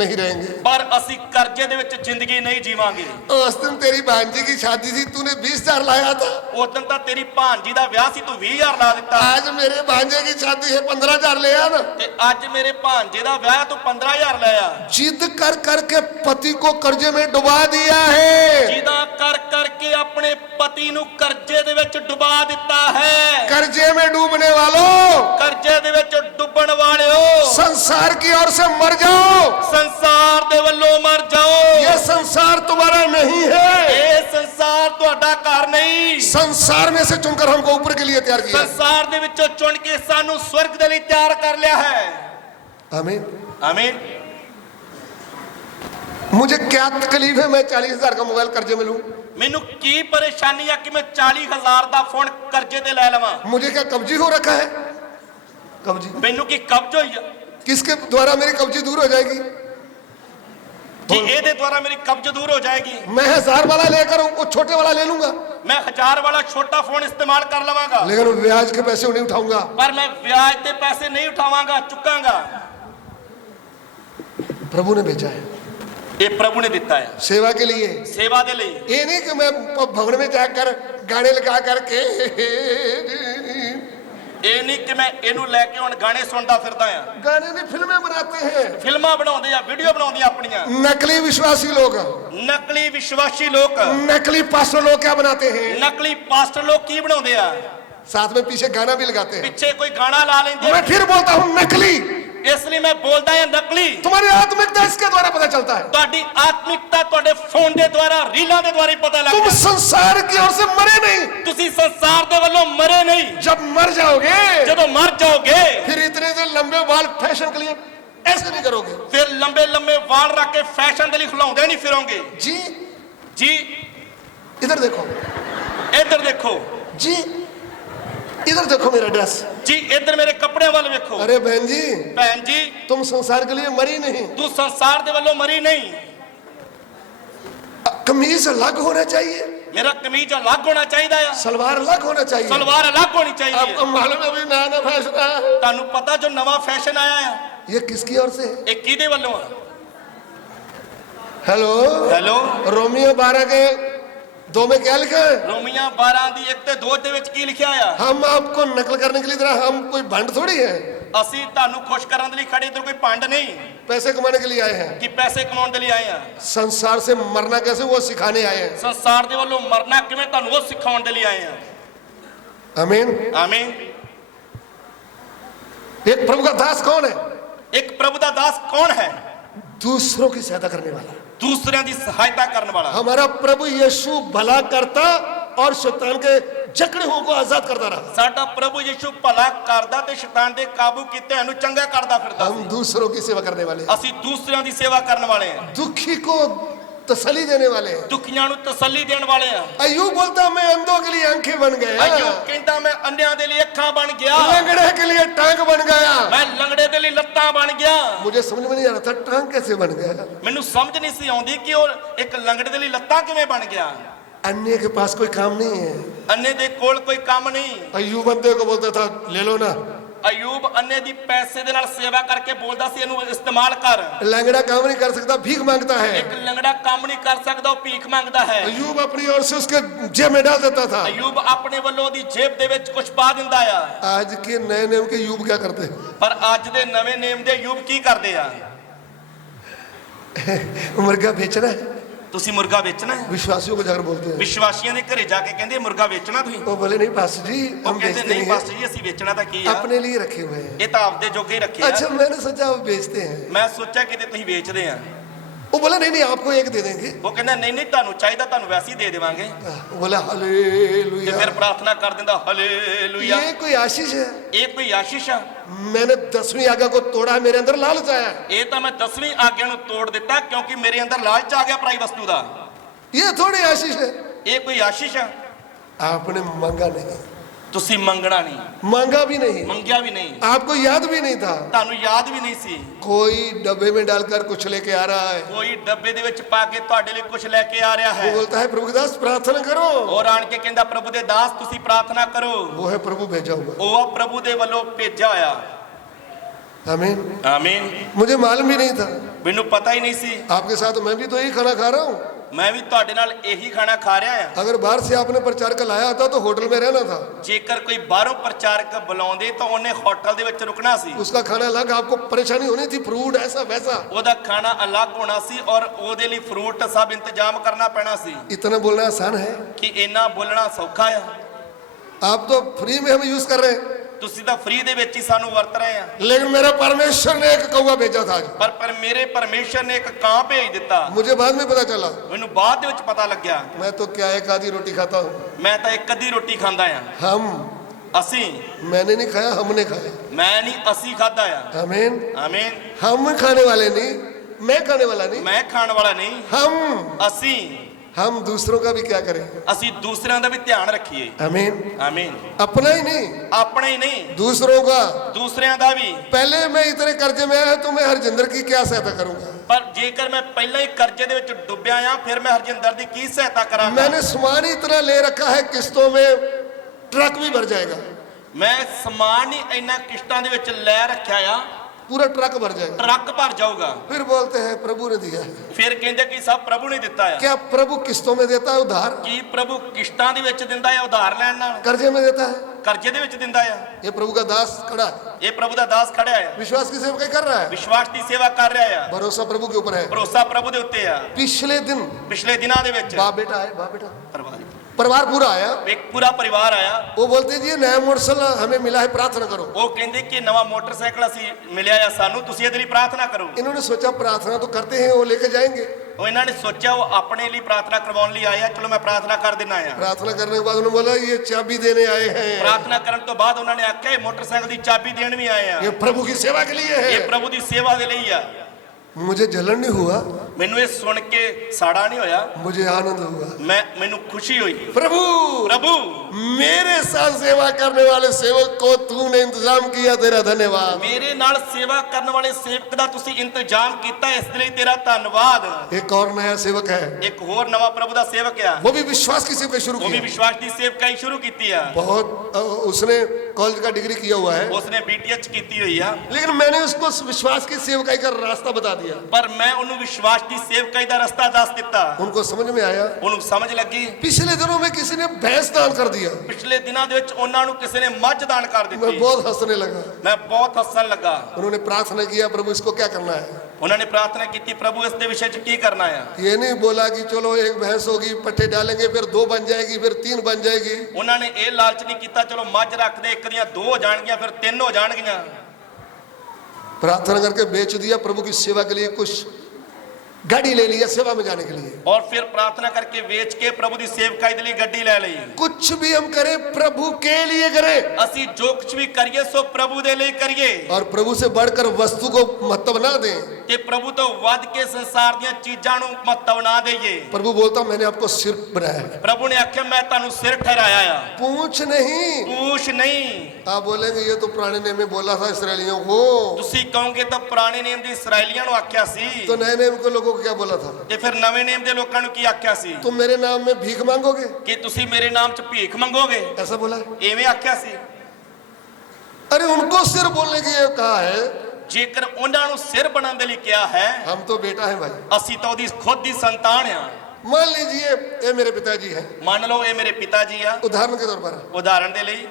नहीं रहेंगे। ਪਰ ਅਸੀਂ ਕਰਜ਼ੇ ਦੇ ਵਿੱਚ ਜ਼ਿੰਦਗੀ ਨਹੀਂ ਜੀਵਾਂਗੇ। उस दिन तेरी भांजी की शादी थी, तूने 20,000 लाया था। ਉਸ ਦਿਨ ਤਾਂ ਤੇਰੀ ਭਾਂਜੀ ਦਾ ਵਿਆਹ ਸੀ, ਤੂੰ 20000 ਲਾ ਦਿੱਤਾ। आज मेरे भांजे की शादी है, 15,000 ले आ ना। ਤੇ ਅੱਜ ਮੇਰੇ ਭਾਂਜੇ ਦਾ ਵਿਆਹ ਤੂੰ 15000 ਲਿਆ। जिद कर करके पति को कर्जे में डुबा दिया है। ਜਿਹਦਾ ਕਰ ਕਰਕੇ ਆਪਣੇ ਪਤੀ ਨੂੰ ਕਰਜ਼ੇ ਦੇ ਵਿੱਚ ਡੁਬਾ ਦਿੱਤਾ ਹੈ। कर्जे में डूबने वालों, ਕਰਜ਼ੇ ਦੇ ਵਿੱਚ ਡੁੱਬਣ ਵਾਲਿਓ, संसार की ओर से मर जाओ। ਸੰਸਾਰ ਦੇ ਵੱਲੋਂ ਮਰ ਜਾਓ। ये संसार तुम्हारा नहीं है। ਇਹ ਸੰਸਾਰ ਤੁਹਾਡਾ ਘਰ ਨਹੀਂ। संसार में से चुनकर हमको ऊपर के लिए तैयार किया। ਸੰਸਾਰ ਦੇ ਵਿੱਚੋਂ ਚੁਣ ਕੇ ਸਾਨੂੰ ਸਵਰਗ ਦੇ ਲਈ ਤਿਆਰ ਕਰ ਲਿਆ ਹੈ। आमीन। ਆਮੀਨ। मुझे क्या तकलीफ है मैं 40,000 का मोबाइल कर्जे में लूं? ਮੈਨੂੰ ਕੀ ਪਰੇਸ਼ਾਨੀ ਆ ਕਿ ਮੈਂ 40000 ਦਾ ਫੋਨ ਕਰਜ਼ੇ ਤੇ ਲੈ ਲਵਾਂ? मुझे क्या कब्जी हो रखा है? कब्जी ਮੈਨੂੰ ਕੀ ਕਬਜ਼ ਹੋਈ ਆ? किसके द्वारा मेरी कब्जी दूर हो जाएगी? कि ਇਹਦੇ ਦੁਆਰਾ ਮੇਰੀ ਕਬਜ਼ ਦੂਰ ਹੋ ਜਾਏਗੀ। मैं 1000 वाला लेकर वो छोटे वाला ले लूंगा, ਮੈਂ 1000 ਵਾਲਾ ਛੋਟਾ ਫੋਨ ਇਸਤੇਮਾਲ ਕਰ ਲਵਾਂਗਾ, लेकिन वो ब्याज के पैसे नहीं उठाऊंगा। ਪਰ ਮੈਂ ਵਿਆਜ ਤੇ ਪੈਸੇ ਨਹੀਂ ਉਠਾਵਾਂਗਾ, ਚੁੱਕਾਂਗਾ। प्रभु ने भेजा है ਇਹ ਪ੍ਰਭੂ ਨੇ ਦਿੱਤਾ ਹੈ सेवा के लिए। ਸੇਵਾ ਦੇ ਲਈ। ये नहीं कि मैं भवन में जाकर गाने लगा करके ਇਹ ਨਹੀਂ ਕਿ ਮੈਂ ਇਹਨੂੰ ਲੈ ਕੇ ਹੁਣ ਗਾਣੇ ਸੁਣਦਾ ਫਿਰਦਾ ਆ। गाने नहीं, फिल्में बनाते हैं ਫਿਲਮਾਂ ਬਣਾਉਂਦੇ ਆ, ਵੀਡੀਓ ਬਣਾਉਂਦੇ ਆ ਆਪਣੀਆਂ। नकली विश्वासी लोग, ਨਕਲੀ ਵਿਸ਼ਵਾਸੀ ਲੋਕ, नकली पास्टर लोग क्या बनाते हैं? ਨਕਲੀ ਪਾਸਟਰ ਲੋਕ ਕੀ ਬਣਾਉਂਦੇ ਆ? साथ में पीछे गाना भी लगाते हैं। ਪਿੱਛੇ ਕੋਈ ਗਾਣਾ ਲਾ ਲੈਂਦੇ मैं ਆ। फिर बोलता हूँ नकली। ਇਸ ਲਈ ਮੈਂ ਬੋਲਦਾ ਹਾਂ ਨਕਲੀ। तुम्हारी आत्मिकता इसके द्वारा पता चलता है। ਤੁਹਾਡੀ ਆਤਮਿਕਤਾ ਤੁਹਾਡੇ ਫੋਨ ਦੇ ਦੁਆਰਾ, ਰੀਲਾਂ ਦੇ ਦੁਆਰਾ ਹੀ ਪਤਾ तुम ਲੱਗਦਾ। संसार की ओर से मरे नहीं। ਤੁਸੀਂ ਸੰਸਾਰ ਦੇ ਵੱਲੋਂ ਮਰੇ ਨਹੀਂ। जब मर जाओगे ਜਦੋਂ ਮਰ ਜਾਓਗੇ फिर इतने से लंबे बाल फैशन के लिए ऐसे नहीं करोगे। ਫਿਰ ਲੰਬੇ ਲੰਬੇ ਵਾਲ ਰੱਖ ਕੇ ਫੈਸ਼ਨ ਦੇ ਲਈ ਖਿਲਾਉਂਦੇ ਨਹੀਂ ਫਿਰੋਗੇ। जी ਜੀ इधर देखो, ਇੱਧਰ ਦੇਖੋ, जी इधर देखो मेरा ड्रेस। ਜੀ ਇੱਧਰ ਮੇਰੇ ਕੱਪੜਿਆਂ ਵੱਲ ਵੇਖੋ। अरे बहन जी, ਭੈਣ ਜੀ तुम संसार के लिए मरी नहीं। ਤੂੰ ਸੰਸਾਰ ਦੇ ਵੱਲੋਂ ਮਰੀ ਨਹੀਂ। कमीज अलग होना चाहिए, ਮੇਰਾ ਕਮੀਜ਼ ਅਲੱਗ ਹੋਣਾ ਚਾਹੀਦਾ ਆ, सलवार अलग होना चाहिए। ਸਲਵਾਰ ਅਲੱਗ ਹੋਣੀ ਚਾਹੀਦੀ आपको ਹੈ। मालूम है अभी नया नया फैशन आया है। ਤੁਹਾਨੂੰ ਪਤਾ ਜੋ ਨਵਾਂ ਫੈਸ਼ਨ ਆਇਆ ਆ, ये किसकी ओर से है? ਇਹ ਕਿਹਦੇ ਵੱਲੋਂ ਆ? हेलो, ਹੈਲੋ, रोमियो 12 के 2 में क्या लिखा है? ਰੋਮੀਆਂ 12 ਦੀ 1 ਤੇ 2 ਦੇ ਵਿੱਚ ਕੀ ਲਿਖਿਆ ਆ? हम आपको नकल करने के लिए इधर, हम कोई भंड थोड़ी है, ਅਸੀਂ ਤੁਹਾਨੂੰ ਖੁਸ਼ ਕਰਨ ਦੇ ਲਈ ਖੜੇ, ਇੱਧਰ ਕੋਈ ਭੰਡ ਨਹੀਂ पैसे कमाने के लिए आए हैं। ਕਿ ਪੈਸੇ ਕਮਾਉਣ ਦੇ ਲਈ ਆਏ ਆ। संसार से मरना कैसे वो सिखाने आए हैं। ਸੰਸਾਰ ਦੇ ਵੱਲੋਂ ਮਰਨਾ ਕਿਵੇਂ ਤੁਹਾਨੂੰ ਉਹ ਸਿਖਾਉਣ ਦੇ ਲਈ ਆਏ ਆ। आमीन। ਆਮੀਨ। एक प्रभु का दास कौन है? ਇੱਕ ਪ੍ਰਭੂ ਦਾ ਦਾਸ ਕੌਣ ਹੈ? दूसरों की सहायता करने वाला। ਦੂਸਰਿਆਂ ਦੀ ਸਹਾਇਤਾ ਕਰਨ ਵਾਲਾ। हमारा प्रभु यीशु भला करता और शैतान के जकड़े हुओं को आजाद करता रहा। ਸਾਡਾ ਪ੍ਰਭੂ ਯਿਸੂ ਭਲਾ ਕਰਦਾ ਤੇ ਸ਼ੈਤਾਨ ਦੇ ਕਾਬੂ ਕੀਤੇ ਹੋਏ ਨੂੰ ਚੰਗਾ ਕਰਦਾ ਫਿਰਦਾ हम ਸੀ। दूसरों की सेवा करने वाले हैं। ਅਸੀਂ ਦੂਸਰਿਆਂ ਦੀ ਸੇਵਾ ਕਰਨ ਵਾਲੇ ਹਾਂ, दुखी को तसल्ली देने वाले हैं। ਦੁਖੀਆਂ ਨੂੰ ਤਸੱਲੀ ਦੇਣ ਵਾਲੇ ਹਾਂ। अय्यूब बोलता मैं अंधों के लिए आंखें बन गया, ਅਯੂਬ ਕਹਿੰਦਾ ਮੈਂ ਅੰਨਿਆਂ ਦੇ ਲਈ ਅੱਖਾਂ ਬਣ ਗਿਆ, लंगड़े के लिए टांग बन गया। ਮੈਂ ਲੰਗੜੇ ਦੇ ਲਈ ਲੱਤਾਂ ਬਣ ਗਿਆ। मुझे समझ में नहीं आ रहा था टांग कैसे बन गया। ਮੈਨੂੰ ਸਮਝ ਨਹੀਂ ਸੀ ਆਉਂਦੀ ਕਿ ਉਹ ਇੱਕ ਲੰਗੜੇ ਦੇ ਲਈ ਲੱਤਾਂ ਕਿਵੇਂ ਬਣ ਗਿਆ। अन्य के पास कोई काम नहीं है। ਅੰਨੇ ਦੇ ਕੋਲ ਕੋਈ ਕੰਮ ਨਹੀਂ। अय्यूब अंधे को बोलता था ले लो ना। ਅਯੂਬ ਅੰਨੇ ਦੀ ਪੈਸੇ ਦੇ ਨਾਲ ਸੇਵਾ ਕਰਕੇ ਬੋਲਦਾ ਸੀ ਇਹਨੂੰ ਇਸਤੇਮਾਲ ਕਰ। लंगड़ा काम नहीं कर सकता, भीख मांगता है। ਇੱਕ ਲੰਗੜਾ ਕੰਮ ਨਹੀਂ ਕਰ ਸਕਦਾ, ਉਹ ਭੀਖ ਮੰਗਦਾ ਹੈ। अय्यूब अपनी ओर से उसके जेब में डाल देता था। ਅਯੂਬ ਆਪਣੇ ਵੱਲੋਂ ਉਹਦੀ ਜੇਬ ਦੇ ਵਿੱਚ ਕੁਝ ਪਾ ਦਿੰਦਾ ਆ। आज के नए नियम के अय्यूब क्या करते हैं? ਪਰ ਅੱਜ ਦੇ ਨਵੇਂ ਨੇਮ ਦੇ ਅਯੂਬ ਕੀ ਕਰਦੇ ਆ? मुर्गा बेचना है। ਤੁਸੀਂ ਮੁਰਗਾ ਵੇਚਣਾ ਹੈ? विश्वासियों को जाकर बोलते हैं। ਵਿਸ਼ਵਾਸੀਆਂ ਦੇ ਘਰੇ ਜਾ ਕੇ ਕਹਿੰਦੇ ਮੁਰਗਾ ਵੇਚਣਾ ਤੁਸੀਂ? वो बोले नहीं पास्टर जी, ਉਹ हम ਕਹਿੰਦੇ बेचते ਨਹੀਂ नहीं ਪਾਸਟਰ हैं, ਜੀ ਅਸੀਂ ਵੇਚਣਾ ਤਾਂ ਕੀ ਆ, अपने लिए रखे हुए हैं। ਇਹ ਤਾਂ ਆਪਦੇ ਜੋਗੇ ਹੀ ਰੱਖੇ अच्छा, ਆ। मैंने सोचा वो बेचते हैं। ਮੈਂ ਸੋਚਿਆ ਕਿਤੇ ਤੁਸੀਂ ਵੇਚਦੇ ਆ। वो बोला नहीं नहीं, आपको एक दे देंगे। ਉਹ ਕਹਿੰਦਾ ਨਹੀਂ ਨਹੀਂ ਤੁਹਾਨੂੰ ਚਾਹੀਦਾ, ਤੁਹਾਨੂੰ ਵੈਸੇ ਹੀ ਦੇ ਦੇਵਾਂਗੇ। वो बोला ਤੇ हालेलुया। ਫਿਰ ਪ੍ਰਾਰਥਨਾ ਕਰ ਦਿੰਦਾ ਹਾਲੇਲੂਇਆ। ये कोई आशीष है। ਇਹ ਕੋਈ ਆਸ਼ੀਸ਼ ਆ? मैंने 10वीं आज्ञा को तोड़ा, मेरे अंदर लालच आया। ਇਹ ਤਾਂ ਮੈਂ 10ਵੀਂ ਆਗਿਆ ਨੂੰ ਤੋੜ ਦਿੱਤਾ ਕਿਉਂਕਿ ਮੇਰੇ ਅੰਦਰ ਲਾਲਚ ਆ ਗਿਆ ਪਰਾਈ ਵਸਤੂ ਦਾ। ये थोड़ी आशीष है। ਇਹ ਕੋਈ ਆਸ਼ੀਸ਼ ਆ? आपने मांगा नहीं, ਤੁਸੀਂ ਮੰਗਣਾ ਨਹੀਂ, मांगा भी नहीं, ਮੰਗਿਆ ਵੀ ਨਹੀਂ, आपको याद भी नहीं था। ਤੁਹਾਨੂੰ ਯਾਦ ਵੀ ਨਹੀਂ ਸੀ। कोई डब्बे में डालकर कुछ लेके आ रहा है। ਕੋਈ ਡੱਬੇ ਦੇ ਵਿੱਚ ਪਾ ਕੇ ਤੁਹਾਡੇ ਲਈ ਕੁਝ ਲੈ ਕੇ ਆ ਰਿਹਾ वो ਹੈ। बोलता है प्रभु के दास प्रार्थना करो। ਔਰ ਆਣ ਕੇ ਕਹਿੰਦਾ ਪ੍ਰਭੂ ਦੇ ਦਾਸ ਤੁਸੀਂ ਪ੍ਰਾਰਥਨਾ ਕਰੋ। वो है प्रभु भेजा हुआ। ਉਹ ਆ ਪ੍ਰਭੂ ਦੇ ਵੱਲੋਂ ਭੇਜਿਆ ਹੋਇਆ। आमीन। ਆਮੀਨ। मुझे मालूम भी नहीं था। ਮੈਨੂੰ ਪਤਾ ਹੀ ਨਹੀਂ ਸੀ। आपके साथ मैं भी तो यही खाना खा रहा हूँ। ਮੈਂ ਵੀ ਤੁਹਾਡੇ ਨਾਲ ਇਹੀ ਖਾਣਾ ਖਾ ਰਿਹਾ ਆ। अगर बाहर से आपने प्रचारक लाया होता तो होटल में रहना था। ਜੇਕਰ ਕੋਈ ਬਾਹਰੋਂ ਪ੍ਰਚਾਰਕ ਬੁਲਾਉਂਦੇ ਤਾਂ ਉਹਨੇ ਹੋਟਲ ਦੇ ਵਿੱਚ ਰੁਕਣਾ ਸੀ। उसका खाना अलग, आपको परेशानी होनी थी, फ्रूट ऐसा वैसा। ਉਹਦਾ ਖਾਣਾ ਅਲੱਗ ਹੋਣਾ ਸੀ ਔਰ ਉਹਦੇ ਲਈ ਫਰੂਟ ਸਭ ਇੰਤਜ਼ਾਮ ਕਰਨਾ ਪੈਣਾ ਸੀ। इतना बोलना आसान है। ਕਿ ਇੰਨਾ ਬੋਲਣਾ ਸੌਖਾ ਆ? आप तो फ्री में हम यूज कर रहे हैं, ਤੁਸੀਂ ਤਾਂ ਫ੍ਰੀ ਦੇ ਵਿੱਚ ਹੀ ਸਾਨੂੰ ਵਰਤ ਰਹੇ ਆ। लेकिन मेरा परमेश्वर ने एक कौवा भेजा था आज। ਪਰ ਮੇਰੇ ਪਰਮੇਸ਼ਰ ਨੇ ਇੱਕ ਕਾਂ ਭੇਜ ਦਿੱਤਾ। मुझे बाद में पता चला। ਮੈਨੂੰ ਬਾਅਦ ਦੇ ਵਿੱਚ ਪਤਾ ਲੱਗਿਆ। मैं तो क्या एक आधी रोटी खाता हूँ। ਮੈਂ ਤਾਂ ਇੱਕ ਅੱਧੀ ਰੋਟੀ ਖਾਂਦਾ ਆ। हम, ਅਸੀਂ, मैंने नहीं खाया, हमने खाया। ਮੈਂ ਨਹੀਂ, ਅਸੀਂ ਖਾਦਾ ਆ। आमीन। ਆਮੀਨ। हम खाने वाले नहीं, मैं खाने वाला नहीं, ਮੈਂ ਖਾਣ ਵਾਲਾ ਨਹੀਂ, हम। ਅਸੀਂ। हम दूसरों का भी क्या करें? ਅਸੀਂ ਦੂਸਰਿਆਂ ਦਾ ਵੀ ਧਿਆਨ ਰੱਖੀਏ। आमीन। ਆਮੀਨ। अपना ही नहीं, ਆਪਣੇ ਹੀ ਨਹੀਂ, दूसरों का। ਦੂਸਰਿਆਂ ਦਾ ਵੀ। पहले मैं इतने कर्जे में आया तो मैं हरजिंदर की क्या सहायता करूंगा? ਪਰ ਜੇਕਰ ਮੈਂ ਪਹਿਲਾਂ ਹੀ ਕਰਜ਼ੇ ਦੇ ਵਿੱਚ ਡੁੱਬਿਆ ਆ, ਫਿਰ ਮੈਂ ਹਰਜਿੰਦਰ ਦੀ ਕੀ ਸਹਾਇਤਾ ਕਰਾਂਗਾ? मैंने सामान ही इतना ले रखा है, किस्तों में ट्रक भी भर जाएगा, ਮੈਂ ਸਮਾਨ ਹੀ ਇੰਨਾ ਕਿਸ਼ਤਾਂ ਦੇ ਵਿੱਚ ਲੈ ਰੱਖਿਆ ਆ, पूरा ट्रक भर जाएगा। ਟਰੱਕ ਭਰ ਜਾਊਗਾ। फिर बोलते हैं प्रभु ने दिया है। ਫਿਰ ਕਹਿੰਦੇ ਕਿ ਸਭ ਪ੍ਰਭੂ ਨੇ ਦਿੱਤਾ ਆ। क्या प्रभु किस्तों में देता है उधार? ਕੀ ਪ੍ਰਭੂ ਕਿਸ਼ਤਾਂ ਦੇ ਵਿੱਚ ਦਿੰਦਾ ਆ ਉਧਾਰ ਲੈਣ ਨਾਲ? कर्जे में देता है? ਕਰਜ਼ੇ ਦੇ ਵਿੱਚ ਦਿੰਦਾ ਆ। ये प्रभु का दास खड़ा है, ਇਹ ਪ੍ਰਭੂ ਦਾ ਦਾਸ ਖੜਿਆ ਆ, विश्वास की सेवकाई कर रहा है, ਵਿਸ਼ਵਾਸ ਦੀ ਸੇਵਾ ਕਰ ਰਿਹਾ ਆ, भरोसा प्रभु के ऊपर है। ਭਰੋਸਾ ਪ੍ਰਭੂ ਦੇ ਉੱਤੇ ਆ। पिछले दिन ਪਿਛਲੇ ਦਿਨਾਂ ਦੇ ਵਿੱਚ बाप बेटा आए, बाप बेटा ਪਰਿਵਾਰ परिवार पूरा आया। ਇੱਕ ਪੂਰਾ ਪਰਿਵਾਰ ਆਇਆ। वो बोलते जी नया मोटरसाइकिल हमें मिला है, प्रार्थना करो। ਉਹ ਕਹਿੰਦੇ ਕਿ ਨਵਾਂ ਮੋਟਰਸਾਈਕਲ ਅਸੀਂ ਮਿਲਿਆ ਆ ਸਾਨੂੰ, ਤੁਸੀਂ ਇਹਦੇ ਲਈ ਪ੍ਰਾਰਥਨਾ ਕਰੋ। इन्होंने सोचा प्रार्थना तो करते हैं, वो लेके जाएंगे। ਉਹ ਇਹਨਾਂ ਨੇ ਸੋਚਿਆ ਉਹ ਆਪਣੇ ਲਈ ਪ੍ਰਾਰਥਨਾ ਕਰਵਾਉਣ ਲਈ ਆਏ ਆ, ਚਲੋ ਮੈਂ ਪ੍ਰਾਰਥਨਾ ਕਰ ਦਿੰਨਾ ਆ। प्रार्थना करने के बाद उन्होंने बोला ये चाबी देने आए हैं, ਪ੍ਰਾਰਥਨਾ ਕਰਨ ਤੋਂ ਬਾਅਦ ਉਹਨਾਂ ਨੇ ਆਖਿਆ ਇਹ ਮੋਟਰਸਾਈਕਲ ਦੀ ਚਾਬੀ ਦੇਣ ਵੀ ਆਏ ਆ, ये प्रभु की सेवा के लिए ਇਹ है। ਪ੍ਰਭੂ ਦੀ ਸੇਵਾ ਦੇ ਲਈ ਆ। मुझे जलन नहीं हुआ, ਮੈਨੂੰ ਇਹ ਸੁਣ ਕੇ ਸਾੜਾ ਨਹੀਂ ਹੋਇਆ, मुझे आनंद हुआ। ਮੈਨੂੰ ਖੁਸ਼ੀ ਹੋਈ। प्रभु ਪ੍ਰਭੂ मेरे साथ सेवा करने वाले सेवक को तूने इंतजाम किया, तेरा धन्यवाद। ਮੇਰੇ ਨਾਲ ਸੇਵਾ ਕਰਨ ਵਾਲੇ ਸੇਵਕ ਦਾ ਤੁਸੀਂ ਇੰਤਜ਼ਾਮ ਕੀਤਾ, ਇਸ ਲਈ ਤੇਰਾ ਧੰਨਵਾਦ। एक और नया सेवक है, ਇੱਕ ਹੋਰ ਨਵਾਂ ਪ੍ਰਭੂ ਦਾ ਸੇਵਕ ਆ, वो भी विश्वास की सेवकाई शुरू ਉਹ ਵੀ की। ਵਿਸ਼ਵਾਸ ਦੀ ਸੇਵਕਾਈ ਸ਼ੁਰੂ ਕੀਤੀ ਆ। उसने कॉलेज का डिग्री किया हुआ है, ਉਸਨੇ BTH ਕੀਤੀ ਹੋਈ ਆ, लेकिन मैंने उसको विश्वास की सेवकाई का रास्ता बता दिया। ਪਰ ਮੈਂ ਉਹਨੂੰ ਵਿਸ਼ਵਾਸ ਦੀ ਸੇਵਕਾਈ ਦਾ ਰਸਤਾ ਦੱਸ ਦਿੱਤਾ। उनको समझ में आया। ਉਹਨੂੰ ਸਮਝ ਲੱਗੀ। पिछले दिनों में किसी ने भैंस दान कर दिया, ਪਿਛਲੇ ਦਿਨਾਂ ਦੇ ਵਿੱਚ ਉਹਨਾਂ ਨੂੰ ਕਿਸੇ ਨੇ ਮੱਝ ਦਾਨ ਕਰ मैं ਦਿੱਤੀ। बहुत हंसने लगा। ਮੈਂ ਬਹੁਤ ਹੱਸਣ ਲੱਗਾ। उन्होंने प्रार्थना किया, प्रभु इसको क्या करना है? ਉਹਨਾਂ ਨੇ ਪ੍ਰਾਰਥਨਾ ਕੀਤੀ, ਪ੍ਰਭੂ ਇਸ ਦੇ ਵਿਸ਼ੇ 'ਚ ਕੀ ਕਰਨਾ ਆ? ये नहीं बोला कि चलो एक भैंस होगी, पट्टे डालेंगे, फिर 2 बन जाएगी, फिर 3 बन जाएगी। ਉਹਨਾਂ ਨੇ ਇਹ ਲਾਲਚ ਨਹੀਂ ਕੀਤਾ ਚਲੋ ਮੱਝ ਰੱਖਦੇ, ਇੱਕ ਦੀਆਂ 2 ਹੋ ਜਾਣਗੀਆਂ, ਫਿਰ 3 ਹੋ ਜਾਣਗੀਆਂ। प्रार्थना करके बेच दिया, प्रभु की सेवा के लिए कुछ गाड़ी ले लिया सेवा में जाने के लिए। और फिर प्रार्थना करके बेच के प्रभु ਦੀ ਸੇਵਕਾਈ ਦੇ ਲਈ ਗੱਡੀ ਲੈ ਲਈ। कुछ भी हम करें प्रभु के लिए करें, ਅਸੀਂ ਜੋ ਕੁਝ ਵੀ ਕਰੀਏ ਸੋ ਪ੍ਰਭੂ ਦੇ ਲਈ ਕਰੀਏ, और प्रभु से बढ़कर वस्तु को महत्व ना दें। ਤੇ ਪ੍ਰਭੂ ਤੋਂ ਵੱਧ ਕੇ ਸੰਸਾਰ ਦੀਆਂ ਚੀਜ਼ਾਂ ਨੂੰ ਮਹੱਤਵ ਨਾ ਦੇਈਏ। प्रभु बोलता मैंने आपको सिर बनाया है, ਪ੍ਰਭੂ ਨੇ ਆਖਿਆ ਮੈਂ ਤੁਹਾਨੂੰ ਸਿਰ ਠਹਿਰਾਇਆ ਆ, पूंछ नहीं। ਪੂਛ ਨਹੀਂ। आप बोलेंगे ये तो पुराने नेम में बोला था इसराइलियों को, ਤੁਸੀਂ ਕਹੋਗੇ ਤਾਂ ਪੁਰਾਣੇ ਨੇਮ ਦੇ ਇਸرائیਲੀਆਂ ਨੂੰ ਆਖਿਆ ਸੀ, तो नए नेम के लोगों को क्या बोला था? ਤੇ ਫਿਰ ਨਵੇਂ ਨੇਮ ਦੇ ਲੋਕਾਂ ਨੂੰ ਕੀ ਆਖਿਆ ਸੀ? तुम मेरे नाम में भीख मांगोगे, ਕਿ ਤੁਸੀਂ ਮੇਰੇ ਨਾਮ 'ਚ ਭੀਖ ਮੰਗੋਗੇ, ऐसा बोला है। ਐਵੇਂ ਆਖਿਆ ਸੀ। अरे उनको सिर बोलने के लिए कहा है, ਜੇਕਰ ਉਹਨਾਂ ਨੂੰ ਸਿਰ ਬਣਾਉਣ ਦੇ ਲਈ ਕਿਹਾ ਹੈ, हम तो बेटा है भाई। ਅਸੀਂ ਤਾਂ ਉਹਦੀ ਖੁਦ ਦੀ ਸੰਤਾਨ ਆ। मान लीजिए ये मेरे पिताजी हैं, ਮੰਨ ਲਓ ਇਹ ਮੇਰੇ ਪਿਤਾ ਜੀ ਆ। उदाहरण के तौर पर ਉਦਾਹਰਣ ਦੇ ਲਈ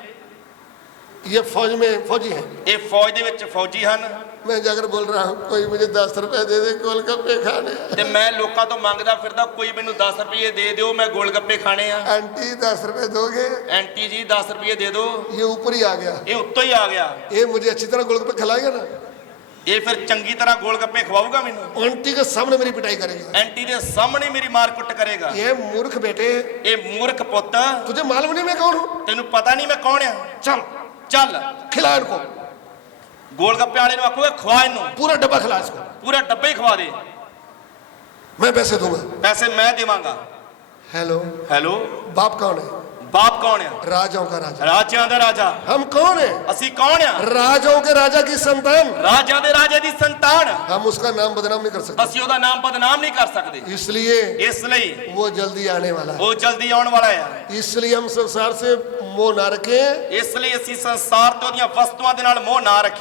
ये फौज में फौजी हैं, ਇਹ ਫੌਜ ਦੇ ਵਿੱਚ ਫੌਜੀ ਹਨ, मैं जाकर बोल रहा हूँ कोई मुझे 10 रुपए दे दे गोलगप्पे खाने। ਤੇ ਮੈਂ ਲੋਕਾਂ ਤੋਂ ਮੰਗਦਾ ਫਿਰਦਾ ਕੋਈ ਮੈਨੂੰ 10 ਰੁਪਏ ਦੇ ਦਿਓ ਮੈਂ ਗੋਲ ਗੱਪੇ ਖਾਣੇ ਆ। आंटी 10 रुपए दोगे? ਆਂਟੀ ਜੀ 10 ਰੁਪਏ ਦੇ ਦਿਓ। ये ऊपर ही आ गया, ਇਹ ਉੱਤੋਂ ਹੀ ਆ ਗਿਆ। ये मुझे अच्छी तरह गोलगप्पे खिलाएगा ना, ਇਹ ਫਿਰ ਚੰਗੀ ਤਰ੍ਹਾਂ ਗੋਲ ਗੱਪੇ ਖਵਾਊਗਾ ਮੈਨੂੰ। आंटी के सामने मेरी पिटाई करेगा। ਆਂਟੀ ਦੇ ਸਾਹਮਣੇ ਮੇਰੀ ਮਾਰ ਕੁੱਟ ਕਰੇਗਾ। ये मूर्ख बेटे, ਇਹ ਮੂਰਖ ਪੁੱਤ, तुझे मालूम नहीं मैं कौन हूँ? ਤੈਨੂੰ ਪਤਾ ਨਹੀਂ ਮੈਂ ਕੌਣ ਆ? चल ਚੱਲ खिला इनको, ਗੋਲ ਗੱਪੇ ਵਾਲੇ ਨੂੰ ਆਖੂਗਾ ਖਵਾ ਇਹਨੂੰ, पूरा डब्बा खिला इसको, ਪੂਰਾ ਡੱਬਾ ਹੀ ਖਵਾ ਦੇ, मैं पैसे दूंगा। ਪੈਸੇ ਮੈਂ ਦੇਵਾਂਗਾ। हेलो, ਹੈਲੋ, बाप कौन है? ਬਾਪ ਕੌਣ ਆ? राजाओं का राजा। ਰਾਜਿਆਂ ਦਾ ਰਾਜਾ। हम कौन है? ਅਸੀਂ ਕੌਣ ਆ? राजाओं के राजा की संतान। ਰਾਜਿਆਂ ਦੇ ਰਾਜੇ ਦੀ ਸੰਤਾਨ। हम उसका नाम बदनाम नहीं कर सकते, ਅਸੀਂ ਉਹਦਾ ਨਾਮ ਬਦਨਾਮ ਨਹੀਂ ਕਰ ਸਕਦੇ, इसलिए ਇਸ ਲਈ वो जल्दी आने वाला है। ਉਹ ਜਲਦੀ ਆਉਣ ਵਾਲਾ ਆ। इसलिए हम संसार से मोह ना रखें, ਇਸ ਲਈ ਅਸੀਂ ਸੰਸਾਰ ਤੇ ਉਹਦੀਆਂ ਵਸਤੂਆਂ ਦੇ ਨਾਲ ਮੋਹ ਨਾ ਰੱਖੀਏ।